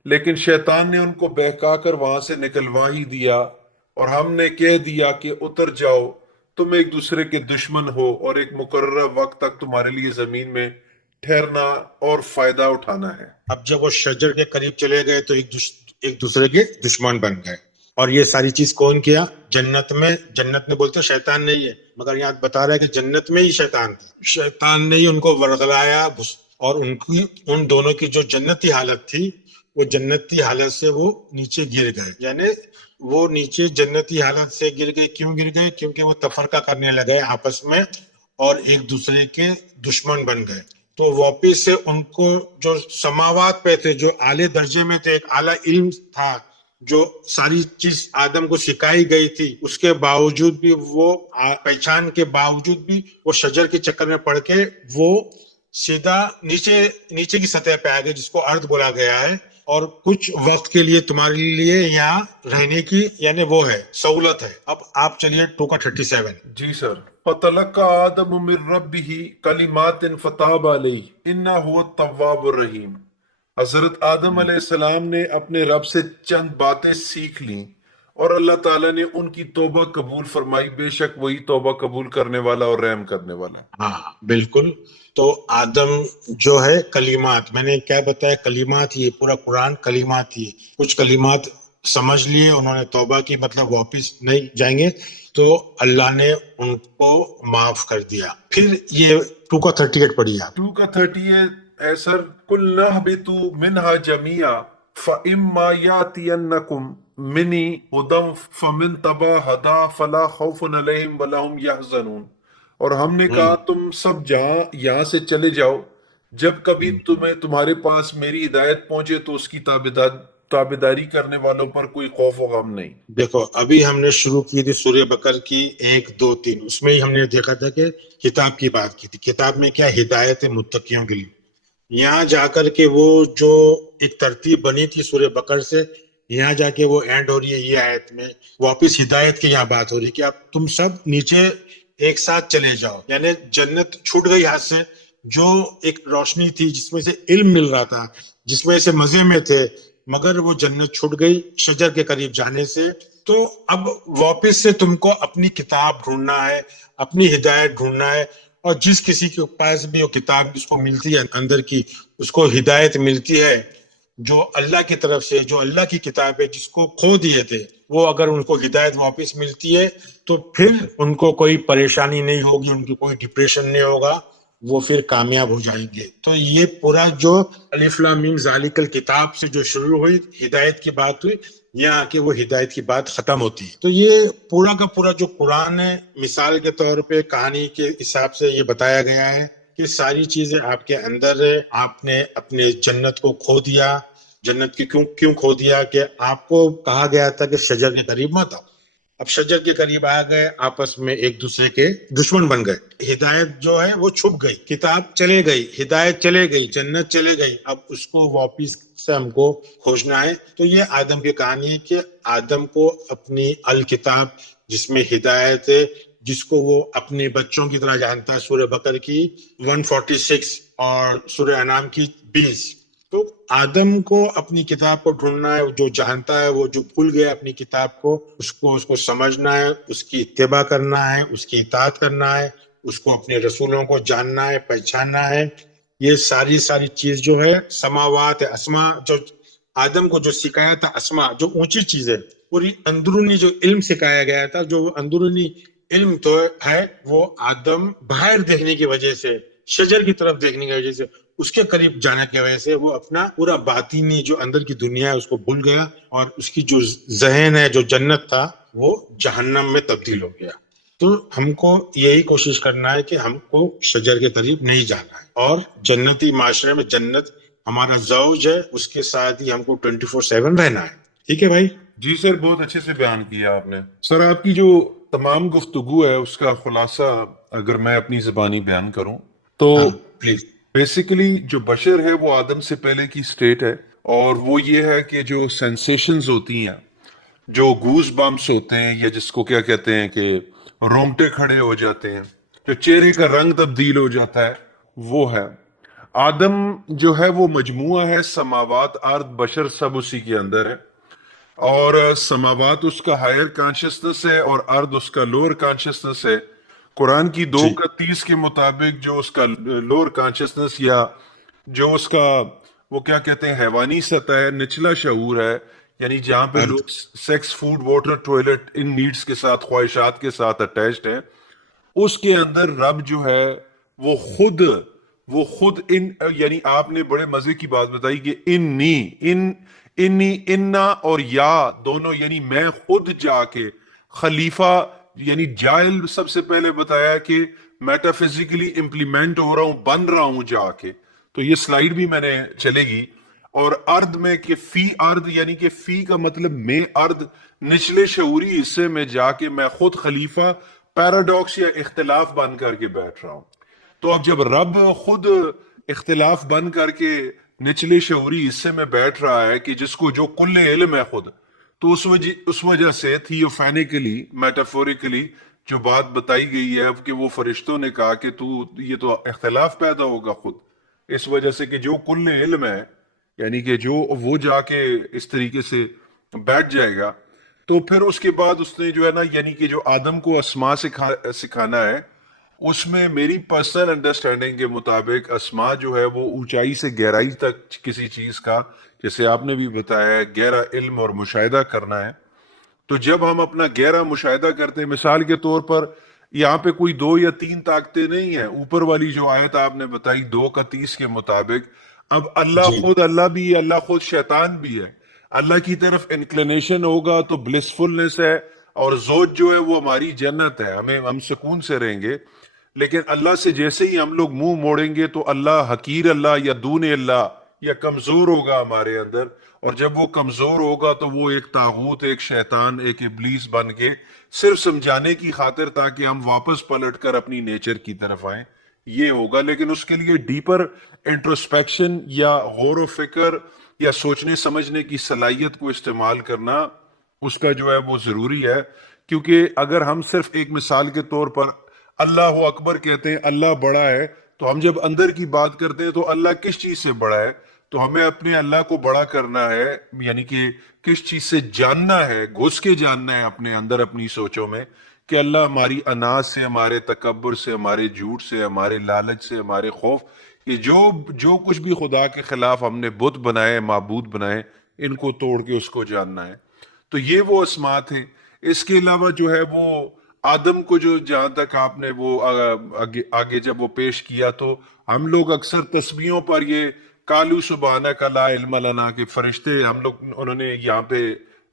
لیکن شیطان نے ان کو بہکا کر وہاں سے نکلوا ہی دیا، اور ہم نے کہہ دیا کہ اتر جاؤ، تم ایک دوسرے کے دشمن ہو، اور ایک مقررہ وقت تک تمہارے لیے زمین میں ٹھہرنا اور فائدہ اٹھانا ہے. اب جب وہ شجر کے قریب چلے گئے تو ایک دوسرے کے دشمن بن گئے. اور یہ ساری چیز کون کیا؟ جنت میں بولتے شیطان نہیں ہے، مگر یہاں بتا رہا ہے کہ جنت میں ہی شیطان نے ہی ان کو ورغلایا. اور ان دونوں کی جو جنتی حالت تھی وہ جنتی حالت سے وہ نیچے گر گئے. یعنی وہ نیچے جنتی حالت سے گر گئے. کیوں گر گئے؟ کیونکہ وہ تفرقہ کرنے لگے آپس میں اور ایک دوسرے کے دشمن بن گئے. تو واپس سے ان کو جو سماوات پہ تھے، جو اعلی درجے میں تھے، ایک اعلیٰ علم تھا، جو ساری چیز آدم کو سکھائی گئی تھی، اس کے باوجود بھی وہ پہچان کے باوجود بھی وہ شجر کے چکر میں پڑ کے وہ سیدھا نیچے کی سطح پہ آ گئے، جس کو ارض بولا گیا ہے. اور کچھ وقت کے لیے تمہارے لیے یہاں رہنے کی یعنی وہ ہے سہولت ہے. اب آپ چلیے 2:37. جی سر. فَتَلَقَّى آدَمُ مِن رَبِّهِ كَلِمَاتٍ فَتَابَ عَلَيْهِ إِنَّهُ هُوَ التَّوَّابُ الرَّحِيمُ. حضرت آدم علیہ السلام نے اپنے رب سے چند باتیں سیکھ لیں اور اللہ تعالیٰ نے ان کی توبہ قبول فرمائی. بے شک وہی توبہ قبول کرنے والا اور رحم کرنے والا. ہاں بالکل. تو آدم جو ہے کلمات، میں نے کیا بتایا، کلمات، یہ پورا قرآن کلمات ہی. کچھ کلمات سمجھ لیے انہوں نے، توبہ کی مطلب واپس نہیں جائیں گے، تو اللہ نے ان کو معاف کر دیا. پھر یہ 2:38 پڑھیے آپ. 2:38 ہے سر. قُلْنَا اهْبِطُوا مِنْهَا جَمِيعًا فَإِمَّا يَأْتِيَنَّكُم مِّنِّي هُدًى فَمَن تَبِعَ هُدَايَ فَلَا خَوْفٌ عَلَيْهِمْ وَلَا هُمْ يَحْزَنُونَ. اور ہم نے کہا تم سب یہاں سے چلے جاؤ، جب کبھی تمہیں تمہارے پاس میری ہدایت پہنچے تو اس کی تابعداری کرنے والوں پر کوئی خوف و غم نہیں. دیکھو ابھی ہم نے شروع کی تھی سورہ بقر کی 1 2 3، اس میں ہی ہم نے دیکھا تھا کہ کتاب کی بات کی تھی. کتاب میں کیا ہدایت متقیوں کے لیے. یہاں جا کر کے وہ جو ایک ترتیب بنی تھی سورہ بقر سے، یہاں جا کے وہ اینڈ ہو رہی ہے یہ آیت میں، واپس ہدایت کی یہاں بات ہو رہی ہے کہ اب تم سب نیچے ایک ساتھ چلے جاؤ. یعنی جنت چھوٹ گئی ہاتھ سے، جو ایک روشنی تھی جس میں سے علم مل رہا تھا، جس میں سے مزے میں تھے، مگر وہ جنت چھوٹ گئی شجر کے قریب جانے سے. تو اب واپس سے تم کو اپنی کتاب ڈھونڈنا ہے، اپنی ہدایت ڈھونڈنا ہے. اور جس کسی کے پاس بھی وہ کتاب اس کو ملتی ہے اندر کی، اس کو ہدایت ملتی ہے جو اللہ کی طرف سے، جو اللہ کی کتاب ہے، جس کو کھو دیے تھے، وہ اگر ان کو ہدایت واپس ملتی ہے تو پھر ان کو کوئی پریشانی نہیں ہوگی، ان کی کوئی ڈپریشن نہیں ہوگا، وہ پھر کامیاب ہو جائیں گے. تو یہ پورا جو الف لام میم ذالک الکتاب سے جو شروع ہوئی ہدایت کی بات ہوئی، یہاں آ کے وہ ہدایت کی بات ختم ہوتی ہے. تو یہ پورا کا پورا جو قرآن ہے، مثال کے طور پہ کہانی کے حساب سے یہ بتایا گیا ہے کہ ساری چیزیں آپ کے اندر ہے. آپ نے اپنے جنت کو کھو دیا. جنت کی کیوں کھو دیا؟ کہ آپ کو کہا گیا تھا کہ شجر کے قریب مت آؤ. اب شجر کے قریب آ گئے، آپس میں ایک دوسرے کے دشمن بن گئے. ہدایت جو ہے وہ چھپ گئی، کتاب چلے گئی، ہدایت چلے گئی، جنت چلے گئی. اب اس کو واپس سے ہم کو کھوجنا ہے. تو یہ آدم کی کہانی ہے کہ آدم کو اپنی الکتاب جس میں ہدایت ہے، جس کو وہ اپنے بچوں کی طرح جانتا ہے، سورہ بقر کی 146 اور سورہ انعام کی 20. تو آدم کو اپنی کتاب کو ڈھونڈنا ہے، جو جانتا ہے، وہ جو بھول گیا اپنی کتاب کو، اس کو سمجھنا ہے، اس کی اتباع کرنا ہے، اس کی اطاعت کرنا ہے، اس کو اپنے رسولوں کو جاننا ہے، پہچاننا ہے. یہ ساری چیز جو ہے سماوات ہے، اسما، جو آدم کو جو سکھایا تھا، اسما جو اونچی چیز ہے، پوری اندرونی جو علم سکھایا گیا تھا، جو اندرونی علم تو ہے، وہ آدم باہر دیکھنے کی وجہ سے، شجر کی طرف دیکھنے کی وجہ سے، اس کے قریب جانے کی وجہ سے وہ اپنا پورا باطینی جو اندر کی دنیا ہے اس کو بھول گیا، اور اس کی جو ذہن ہے، جو جنت تھا، وہ جہنم میں تبدیل ہو گیا. تو ہم کو یہی کوشش کرنا ہے کہ ہم کو شجر کے قریب نہیں جانا ہے، اور جنتی معاشرے میں جنت ہمارا زوج ہے، اس کے ساتھ ہی ہم کو 24/7 رہنا ہے. ٹھیک ہے بھائی؟ جی سر، بہت اچھے سے بیان کیا آپ نے. سر آپ کی جو تمام گفتگو ہے اس کا خلاصہ اگر میں اپنی زبانی بیان کروں تو ہاں پلیز. بیسیکلی جو بشر ہے وہ آدم سے پہلے کی سٹیٹ ہے، اور وہ یہ ہے کہ جو سینسیشنز ہوتی ہیں، جو گوز بمپس ہوتے ہیں، یا جس کو کیا کہتے ہیں کہ رونگٹے کھڑے ہو جاتے ہیں، جو چہرے کا رنگ تبدیل ہو جاتا ہے، وہ ہے آدم. جو ہے وہ مجموعہ ہے، سماوات، ارض، بشر سب اسی کے اندر ہے. اور سماوات اس کا ہائر کانشسنس ہے اور ارض اس کا لوور کانشسنس ہے. قرآن کی 2:30 کے مطابق جو اس کا لوور کانشسنس، یا جو اس کا وہ کیا کہتے ہیں حیوانی سطح ہے، نچلا شعور ہے، یعنی جہاں پہ لوگ سیکس، فوڈ، واٹر، ٹوائلٹ، ان نیڈز کے ساتھ، خواہشات کے ساتھ اٹیچڈ ہیں، اس کے اندر رب جو ہے وہ خود وہ خود ان یعنی آپ نے بڑے مزے کی بات بتائی کہ انی انا اور یا دونوں یعنی میں خود جا کے خلیفہ یعنی جائل سب سے پہلے بتایا کہ میٹا فزیکلی امپلیمنٹ ہو رہا ہوں بن رہا ہوں جا کے. تو یہ سلائیڈ بھی میں نے چلے گی. اور ارد میں کہ فی ارد یعنی کہ فی کا مطلب میں ارد نچلے شعوری حصے میں جا کے میں خود خلیفہ پیراڈاکس یا اختلاف بن کر کے بیٹھ رہا ہوں. تو اب جب رب خود اختلاف بن کر کے نچلے شعوری حصے میں بیٹھ رہا ہے کہ جس کو جو کل علم ہے خود، تو اس وجہ سے تھیوفینیکلی میٹافوریکلی جو بات بتائی گئی ہے اب کہ وہ فرشتوں نے کہا کہ یہ تو اختلاف پیدا ہوگا خود اس وجہ سے کہ جو کل علم ہے یعنی کہ جو وہ جا کے اس طریقے سے بیٹھ جائے گا. تو پھر اس کے بعد اس نے جو ہے نا یعنی کہ جو آدم کو اسما سکھانا ہے، اس میں میری پرسنل انڈرسٹینڈنگ کے مطابق اسما جو ہے وہ اونچائی سے گہرائی تک کسی چیز کا، جیسے آپ نے بھی بتایا ہے، گہرا علم اور مشاہدہ کرنا ہے. تو جب ہم اپنا گہرا مشاہدہ کرتے ہیں، مثال کے طور پر یہاں پہ کوئی 2 یا 3 طاقتیں نہیں ہیں، اوپر والی جو آیت آپ نے بتائی 2 کا 30 کے مطابق، اب جی اللہ بھی ہے، اللہ خود شیطان بھی ہے. اللہ کی طرف انکلینیشن ہوگا تو بلسفلنس ہے، اور زوج جو ہے وہ ہماری جنت ہے، ہم سکون سے رہیں گے. لیکن اللہ سے جیسے ہی ہم لوگ منہ موڑیں گے تو اللہ حقیر اللہ یا دون اللہ یا کمزور ہوگا ہمارے اندر. اور جب وہ کمزور ہوگا تو وہ ایک طاغوت، ایک شیطان، ایک ابلیس بن کے صرف سمجھانے کی خاطر تاکہ ہم واپس پلٹ کر اپنی نیچر کی طرف آئیں یہ ہوگا. لیکن اس کے لیے ڈیپر انٹروسپیکشن یا غور و فکر یا سوچنے سمجھنے کی صلاحیت کو استعمال کرنا اس کا جو ہے وہ ضروری ہے. کیونکہ اگر ہم صرف ایک مثال کے طور پر اللہ اکبر کہتے ہیں، اللہ بڑا ہے، تو ہم جب اندر کی بات کرتے ہیں تو اللہ کس چیز سے بڑا ہے؟ تو ہمیں اپنے اللہ کو بڑا کرنا ہے، یعنی کہ کس چیز سے جاننا ہے، گھس کے جاننا ہے اپنے اندر اپنی سوچوں میں کہ اللہ ہماری انا سے، ہمارے تکبر سے، ہمارے جھوٹ سے، ہمارے لالچ سے، ہمارے خوف، کہ جو کچھ بھی خدا کے خلاف ہم نے بت بنائے، معبود بنائے، ان کو توڑ کے اس کو جاننا ہے. تو یہ وہ اسما تھے. اس کے علاوہ جو ہے وہ آدم کو جو جہاں تک آپ نے وہ آگے جب وہ پیش کیا تو ہم لوگ اکثر تسبیحوں پر یہ کالو سبحانک لا علم لنا کہ فرشتے ہم لوگ انہوں نے یہاں پہ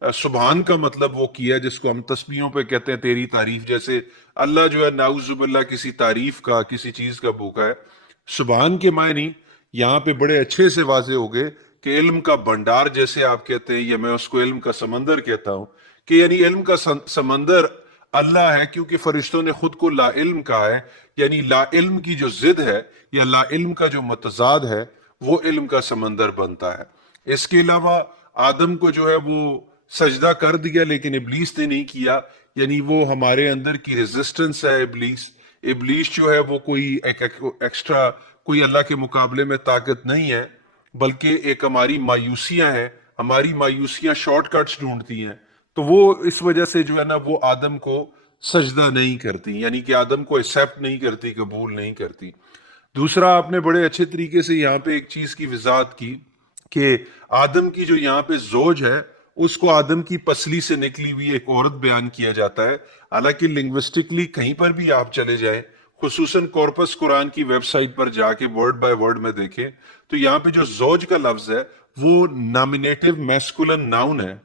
سبحان کا مطلب وہ کیا جس کو ہم تسبیحوں پہ کہتے ہیں تیری تعریف، جیسے اللہ جو ہے نعوذ باللہ کسی تعریف کا کسی چیز کا بھوکا ہے. سبحان کے معنی یہاں پہ بڑے اچھے سے واضح ہو گئے کہ علم کا بھنڈار جیسے آپ کہتے ہیں، یا میں اس کو علم کا سمندر کہتا ہوں، کہ یعنی علم کا سمندر اللہ ہے، کیونکہ فرشتوں نے خود کو لا علم کہا ہے. یعنی لا علم کی جو ضد ہے یا لا علم کا جو متضاد ہے وہ علم کا سمندر بنتا ہے. اس کے علاوہ آدم کو جو ہے وہ سجدہ کر دیا لیکن ابلیس نے نہیں کیا، یعنی وہ ہمارے اندر کی ریزسٹنس ہے. ابلیس جو ہے وہ کوئی ایکسٹرا کوئی اللہ کے مقابلے میں طاقت نہیں ہے، بلکہ ایک ہماری مایوسیاں ہیں. ہماری مایوسیاں شارٹ کٹس ڈھونڈتی ہیں، تو وہ اس وجہ سے جو ہے نا وہ آدم کو سجدہ نہیں کرتی، یعنی کہ آدم کو ایکسیپٹ نہیں کرتی، قبول نہیں کرتی. دوسرا آپ نے بڑے اچھے طریقے سے یہاں پہ ایک چیز کی وضاحت کی کہ آدم کی جو یہاں پہ زوج ہے اس کو آدم کی پسلی سے نکلی ہوئی ایک عورت بیان کیا جاتا ہے. حالانکہ لنگوسٹکلی کہیں پر بھی آپ چلے جائیں، خصوصاً کارپس قرآن کی ویب سائٹ پر جا کے ورڈ بائی ورڈ میں دیکھیں تو یہاں پہ جو زوج کا لفظ ہے وہ نامینیٹو میسکولن ناؤن ہے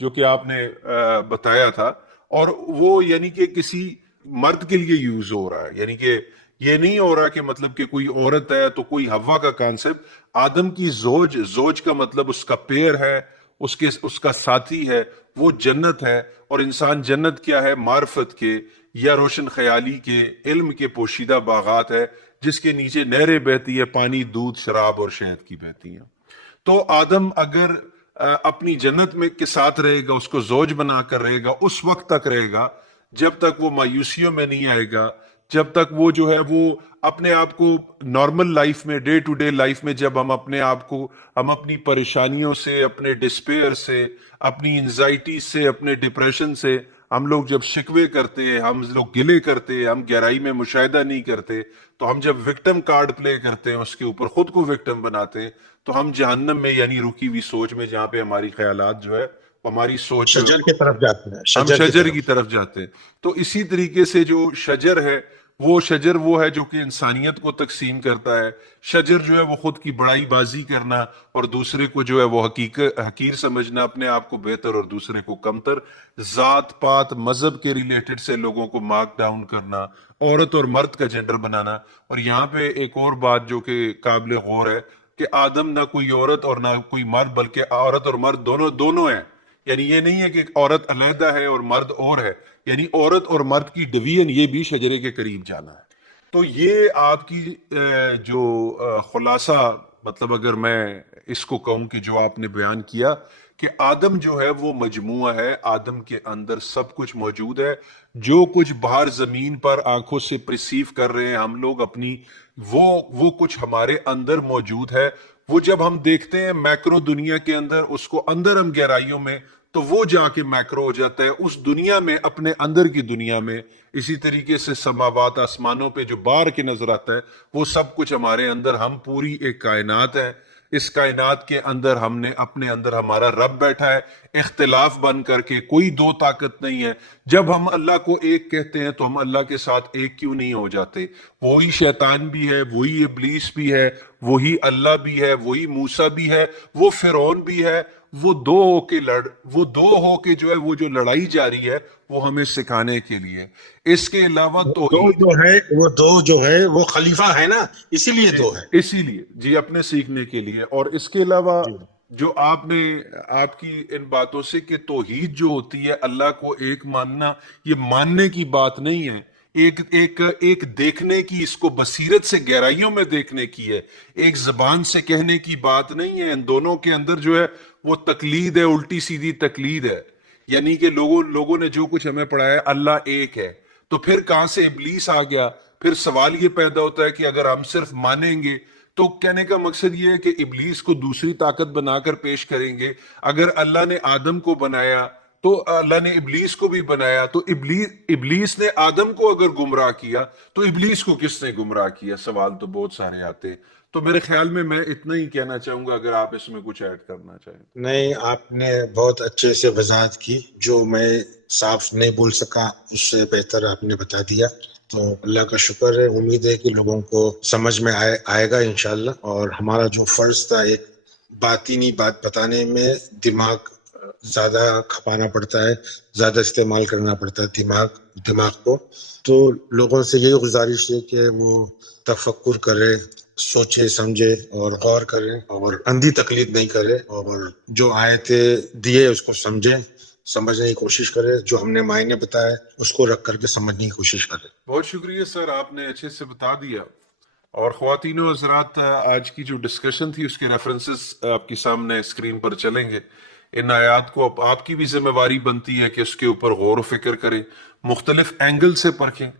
جو کہ آپ نے بتایا تھا، اور وہ یعنی کہ کسی مرد کے لیے یوز ہو رہا ہے. یعنی کہ یہ نہیں ہو رہا کہ مطلب کہ کوئی عورت ہے تو کوئی ہوا کا کانسیپٹ. آدم کی زوج کا مطلب اس کا پیر ہے، اس کا ساتھی ہے، وہ جنت ہے. اور انسان جنت کیا ہے؟ معرفت کے یا روشن خیالی کے علم کے پوشیدہ باغات ہے جس کے نیچے نہریں بہتی ہے، پانی، دودھ، شراب اور شہد کی بہتی ہیں. تو آدم اگر اپنی جنت میں کے ساتھ رہے گا، اس کو زوج بنا کر رہے گا، اس وقت تک رہے گا جب تک وہ مایوسیوں میں نہیں آئے گا، جب تک وہ جو ہے وہ اپنے آپ کو نارمل لائف میں، ڈے ٹو ڈے لائف میں، جب ہم اپنے آپ کو ہم اپنی پریشانیوں سے، اپنے ڈسپیئر سے، اپنی انزائٹی سے، اپنے ڈپریشن سے ہم لوگ جب شکوے کرتے ہیں، ہم لوگ گلے کرتے ہیں، ہم گہرائی میں مشاہدہ نہیں کرتے، تو ہم جب وکٹم کارڈ پلے کرتے ہیں، اس کے اوپر خود کو وکٹم بناتے ہیں، تو ہم جہنم میں یعنی رکی ہوئی سوچ میں، جہاں پہ ہماری خیالات جو ہے ہماری سوچ شجر کی طرف جاتے ہیں، ہم شجر کی شجر طرف. کی طرف جاتے ہیں. تو اسی طریقے سے جو شجر ہے وہ شجر وہ ہے جو کہ انسانیت کو تقسیم کرتا ہے. شجر جو ہے وہ خود کی بڑائی بازی کرنا اور دوسرے کو جو ہے وہ حقیر سمجھنا، اپنے آپ کو بہتر اور دوسرے کو کمتر، ذات پات مذہب کے ریلیٹڈ سے لوگوں کو مارک ڈاؤن کرنا، عورت اور مرد کا جینڈر بنانا. اور یہاں پہ ایک اور بات جو کہ قابل غور ہے کہ آدم نہ کوئی عورت اور نہ کوئی مرد، بلکہ عورت اور مرد دونوں دونوں ہیں. یعنی یہ نہیں ہے کہ عورت علیحدہ ہے اور مرد اور ہے، یعنی عورت اور مرد کی ڈویژن یہ بھی شجرے کے قریب جانا ہے. تو یہ آپ کی جو خلاصہ، مطلب اگر میں اس کو کہوں کہ جو آپ نے بیان کیا کہ آدم جو ہے وہ مجموعہ ہے، آدم کے اندر سب کچھ موجود ہے. جو کچھ باہر زمین پر آنکھوں سے پرسیو کر رہے ہیں ہم لوگ اپنی، وہ کچھ ہمارے اندر موجود ہے. وہ جب ہم دیکھتے ہیں میکرو دنیا کے اندر، اس کو اندر ہم گہرائیوں میں، تو وہ جا کے میکرو ہو جاتا ہے اس دنیا میں، اپنے اندر کی دنیا میں. اسی طریقے سے سماوات، آسمانوں پہ جو باہر کے نظر آتا ہے وہ سب کچھ ہمارے اندر، ہم پوری ایک کائنات ہے. اس کائنات کے اندر ہم نے اپنے اندر ہمارا رب بیٹھا ہے، اختلاف بن کر کے. کوئی دو طاقت نہیں ہے. جب ہم اللہ کو ایک کہتے ہیں تو ہم اللہ کے ساتھ ایک کیوں نہیں ہو جاتے؟ وہی شیطان بھی ہے، وہی ابلیس بھی ہے، وہی اللہ بھی ہے، وہی موسیٰ بھی ہے، وہ فرعون بھی ہے. وہ دو ہو کے جو ہے وہ جو لڑائی جاری ہے وہ ہمیں سکھانے کے لیے. اس کے علاوہ دو توحید، جو ہے وہ دو جو ہے وہ خلیفہ ہے نا، اسی لیے دو ہے. اسی لیے جی اپنے سیکھنے کے لیے. اور اس کے علاوہ جی جو آپ نے، آپ کی ان باتوں سے کہ توحید جو ہوتی ہے اللہ کو ایک ماننا، یہ ماننے کی بات نہیں ہے، ایک دیکھنے کی، اس کو بصیرت سے گہرائیوں میں دیکھنے کی ہے، ایک زبان سے کہنے کی بات نہیں ہے. ان دونوں کے اندر جو ہے وہ تقلید ہے، الٹی سیدھی تقلید ہے. یعنی کہ لوگوں نے جو کچھ ہمیں پڑھایا اللہ ایک ہے، تو پھر کہاں سے ابلیس آ گیا؟ پھر سوال یہ پیدا ہوتا ہے کہ اگر ہم صرف مانیں گے تو کہنے کا مقصد یہ ہے کہ ابلیس کو دوسری طاقت بنا کر پیش کریں گے. اگر اللہ نے آدم کو بنایا تو اللہ نے ابلیس کو بھی بنایا، تو ابلیس نے آدم کو اگر گمراہ کیا تو ابلیس کو کس نے گمراہ کیا؟ سوال تو بہت سارے آتے. تو میرے خیال میں اتنا ہی کہنا چاہوں گا، اگر آپ اس میں کچھ ایڈ کرنا چاہیں. نہیں، آپ نے بہت اچھے سے وضاحت کی، جو میں صاف نہیں بول سکا اس سے بہتر آپ نے بتا دیا. تو اللہ کا شکر ہے، امید ہے کہ لوگوں کو سمجھ میں آئے گا انشاءاللہ. اور ہمارا جو فرض تھا ایک باطینی بات بتانے میں، دماغ زیادہ کھپانا پڑتا ہے، زیادہ استعمال کرنا پڑتا ہے دماغ کو. تو لوگوں سے یہی گزارش ہے کہ وہ تفکر کرے، سوچے سمجھے اور غور کریں، اور اندھی تقلید نہیں کرے، اور جو آیتیں دیے اس کو سمجھنے کی کوشش کرے. جو ہم نے معنی بتایا اس کو رکھ کر کے سمجھنے کی کوشش کرے. بہت شکریہ سر، آپ نے اچھے سے بتا دیا. اور خواتین و حضرات، آج کی جو ڈسکشن تھی اس کے ریفرنسز آپ کی سامنے اسکرین پر چلیں گے. ان آیات کو آپ کی بھی ذمہ داری بنتی ہے کہ اس کے اوپر غور و فکر کریں، مختلف اینگل سے پرکھیں.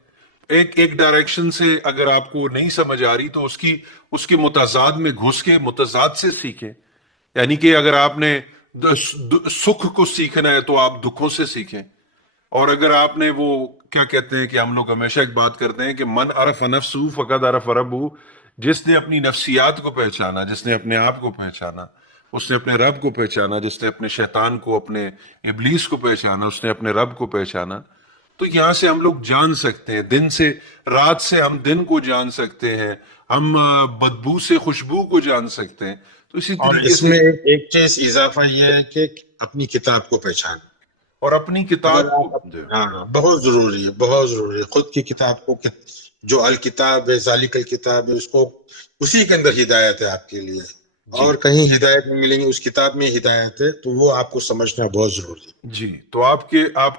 ایک ڈائریکشن سے اگر آپ کو نہیں سمجھ آ رہی تو اس کے متضاد میں گھس کے متضاد سے سیکھیں. یعنی کہ اگر آپ نے سکھ کو سیکھنا ہے تو آپ دکھوں سے سیکھیں. اور اگر آپ نے وہ کیا کہتے ہیں کہ ہم لوگ ہمیشہ ایک بات کرتے ہیں کہ من عرف نفسہ فقد عرف ربہ، جس نے اپنی نفسیات کو پہچانا، جس نے اپنے آپ کو پہچانا، اس نے اپنے رب کو پہچانا. جس نے اپنے شیطان کو، اپنے ابلیس کو پہچانا، اس نے اپنے رب کو پہچانا. تو یہاں سے ہم لوگ جان سکتے ہیں، دن سے رات سے ہم دن کو جان سکتے ہیں، ہم بدبو سے خوشبو کو جان سکتے ہیں. تو اسی اور طریقے اس سے میں ایک چیز اضافہ یہ ہے کہ اپنی کتاب کو پہچان. اور اپنی اگر کتاب کو، آپ ہاں، بہت ضروری ہے، بہت ضروری ہے. خود کی کتاب کو، جو الکتاب ہے، ذالک الکتاب ہے، اس کو، اسی کے اندر ہدایت ہے آپ کے لیے. جی اور کہیں ہدایت نہیں ملیں گی، اس کتاب میں ہدایت ہے. تو وہ آپ کو سمجھنا بہت ضروری ہے. جی. تو آپ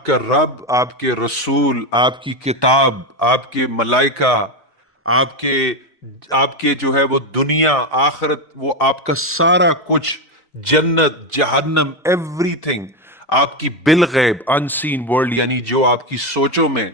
کا رب، آپ کے رسول، آپ کی کتاب، آپ کے ملائکہ، آپ کے جو ہے وہ دنیا آخرت، وہ آپ کا سارا کچھ، جنت جہنم، ایوری تھنگ آپ کی بالغیب ان سین ورلڈ، یعنی جو آپ کی سوچوں میں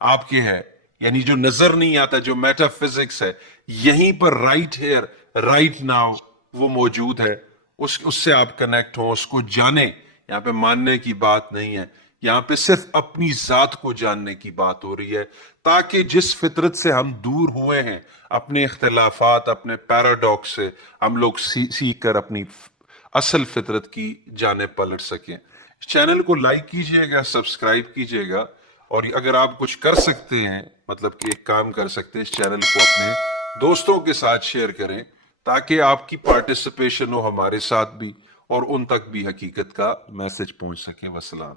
آپ کے ہے، یعنی جو نظر نہیں آتا، جو میٹا فزکس ہے، یہیں پر رائٹ ہیئر رائٹ ناؤ وہ موجود ہے. اس سے آپ کنیکٹ ہوں، اس کو جانیں. یہاں پہ ماننے کی بات نہیں ہے، یہاں پہ صرف اپنی ذات کو جاننے کی بات ہو رہی ہے، تاکہ جس فطرت سے ہم دور ہوئے ہیں، اپنے اختلافات، اپنے پیراڈاکس سے، ہم لوگ سیکھ کر اپنی اصل فطرت کی جانب پلٹ سکیں. چینل کو لائک کیجئے گا، سبسکرائب کیجئے گا. اور اگر آپ کچھ کر سکتے ہیں، مطلب کہ ایک کام کر سکتے ہیں، اس چینل کو اپنے دوستوں کے ساتھ شیئر کریں تاکہ آپ کی پارٹیسپیشن ہو ہمارے ساتھ بھی اور ان تک بھی حقیقت کا میسج پہنچ سکے۔ وسلام۔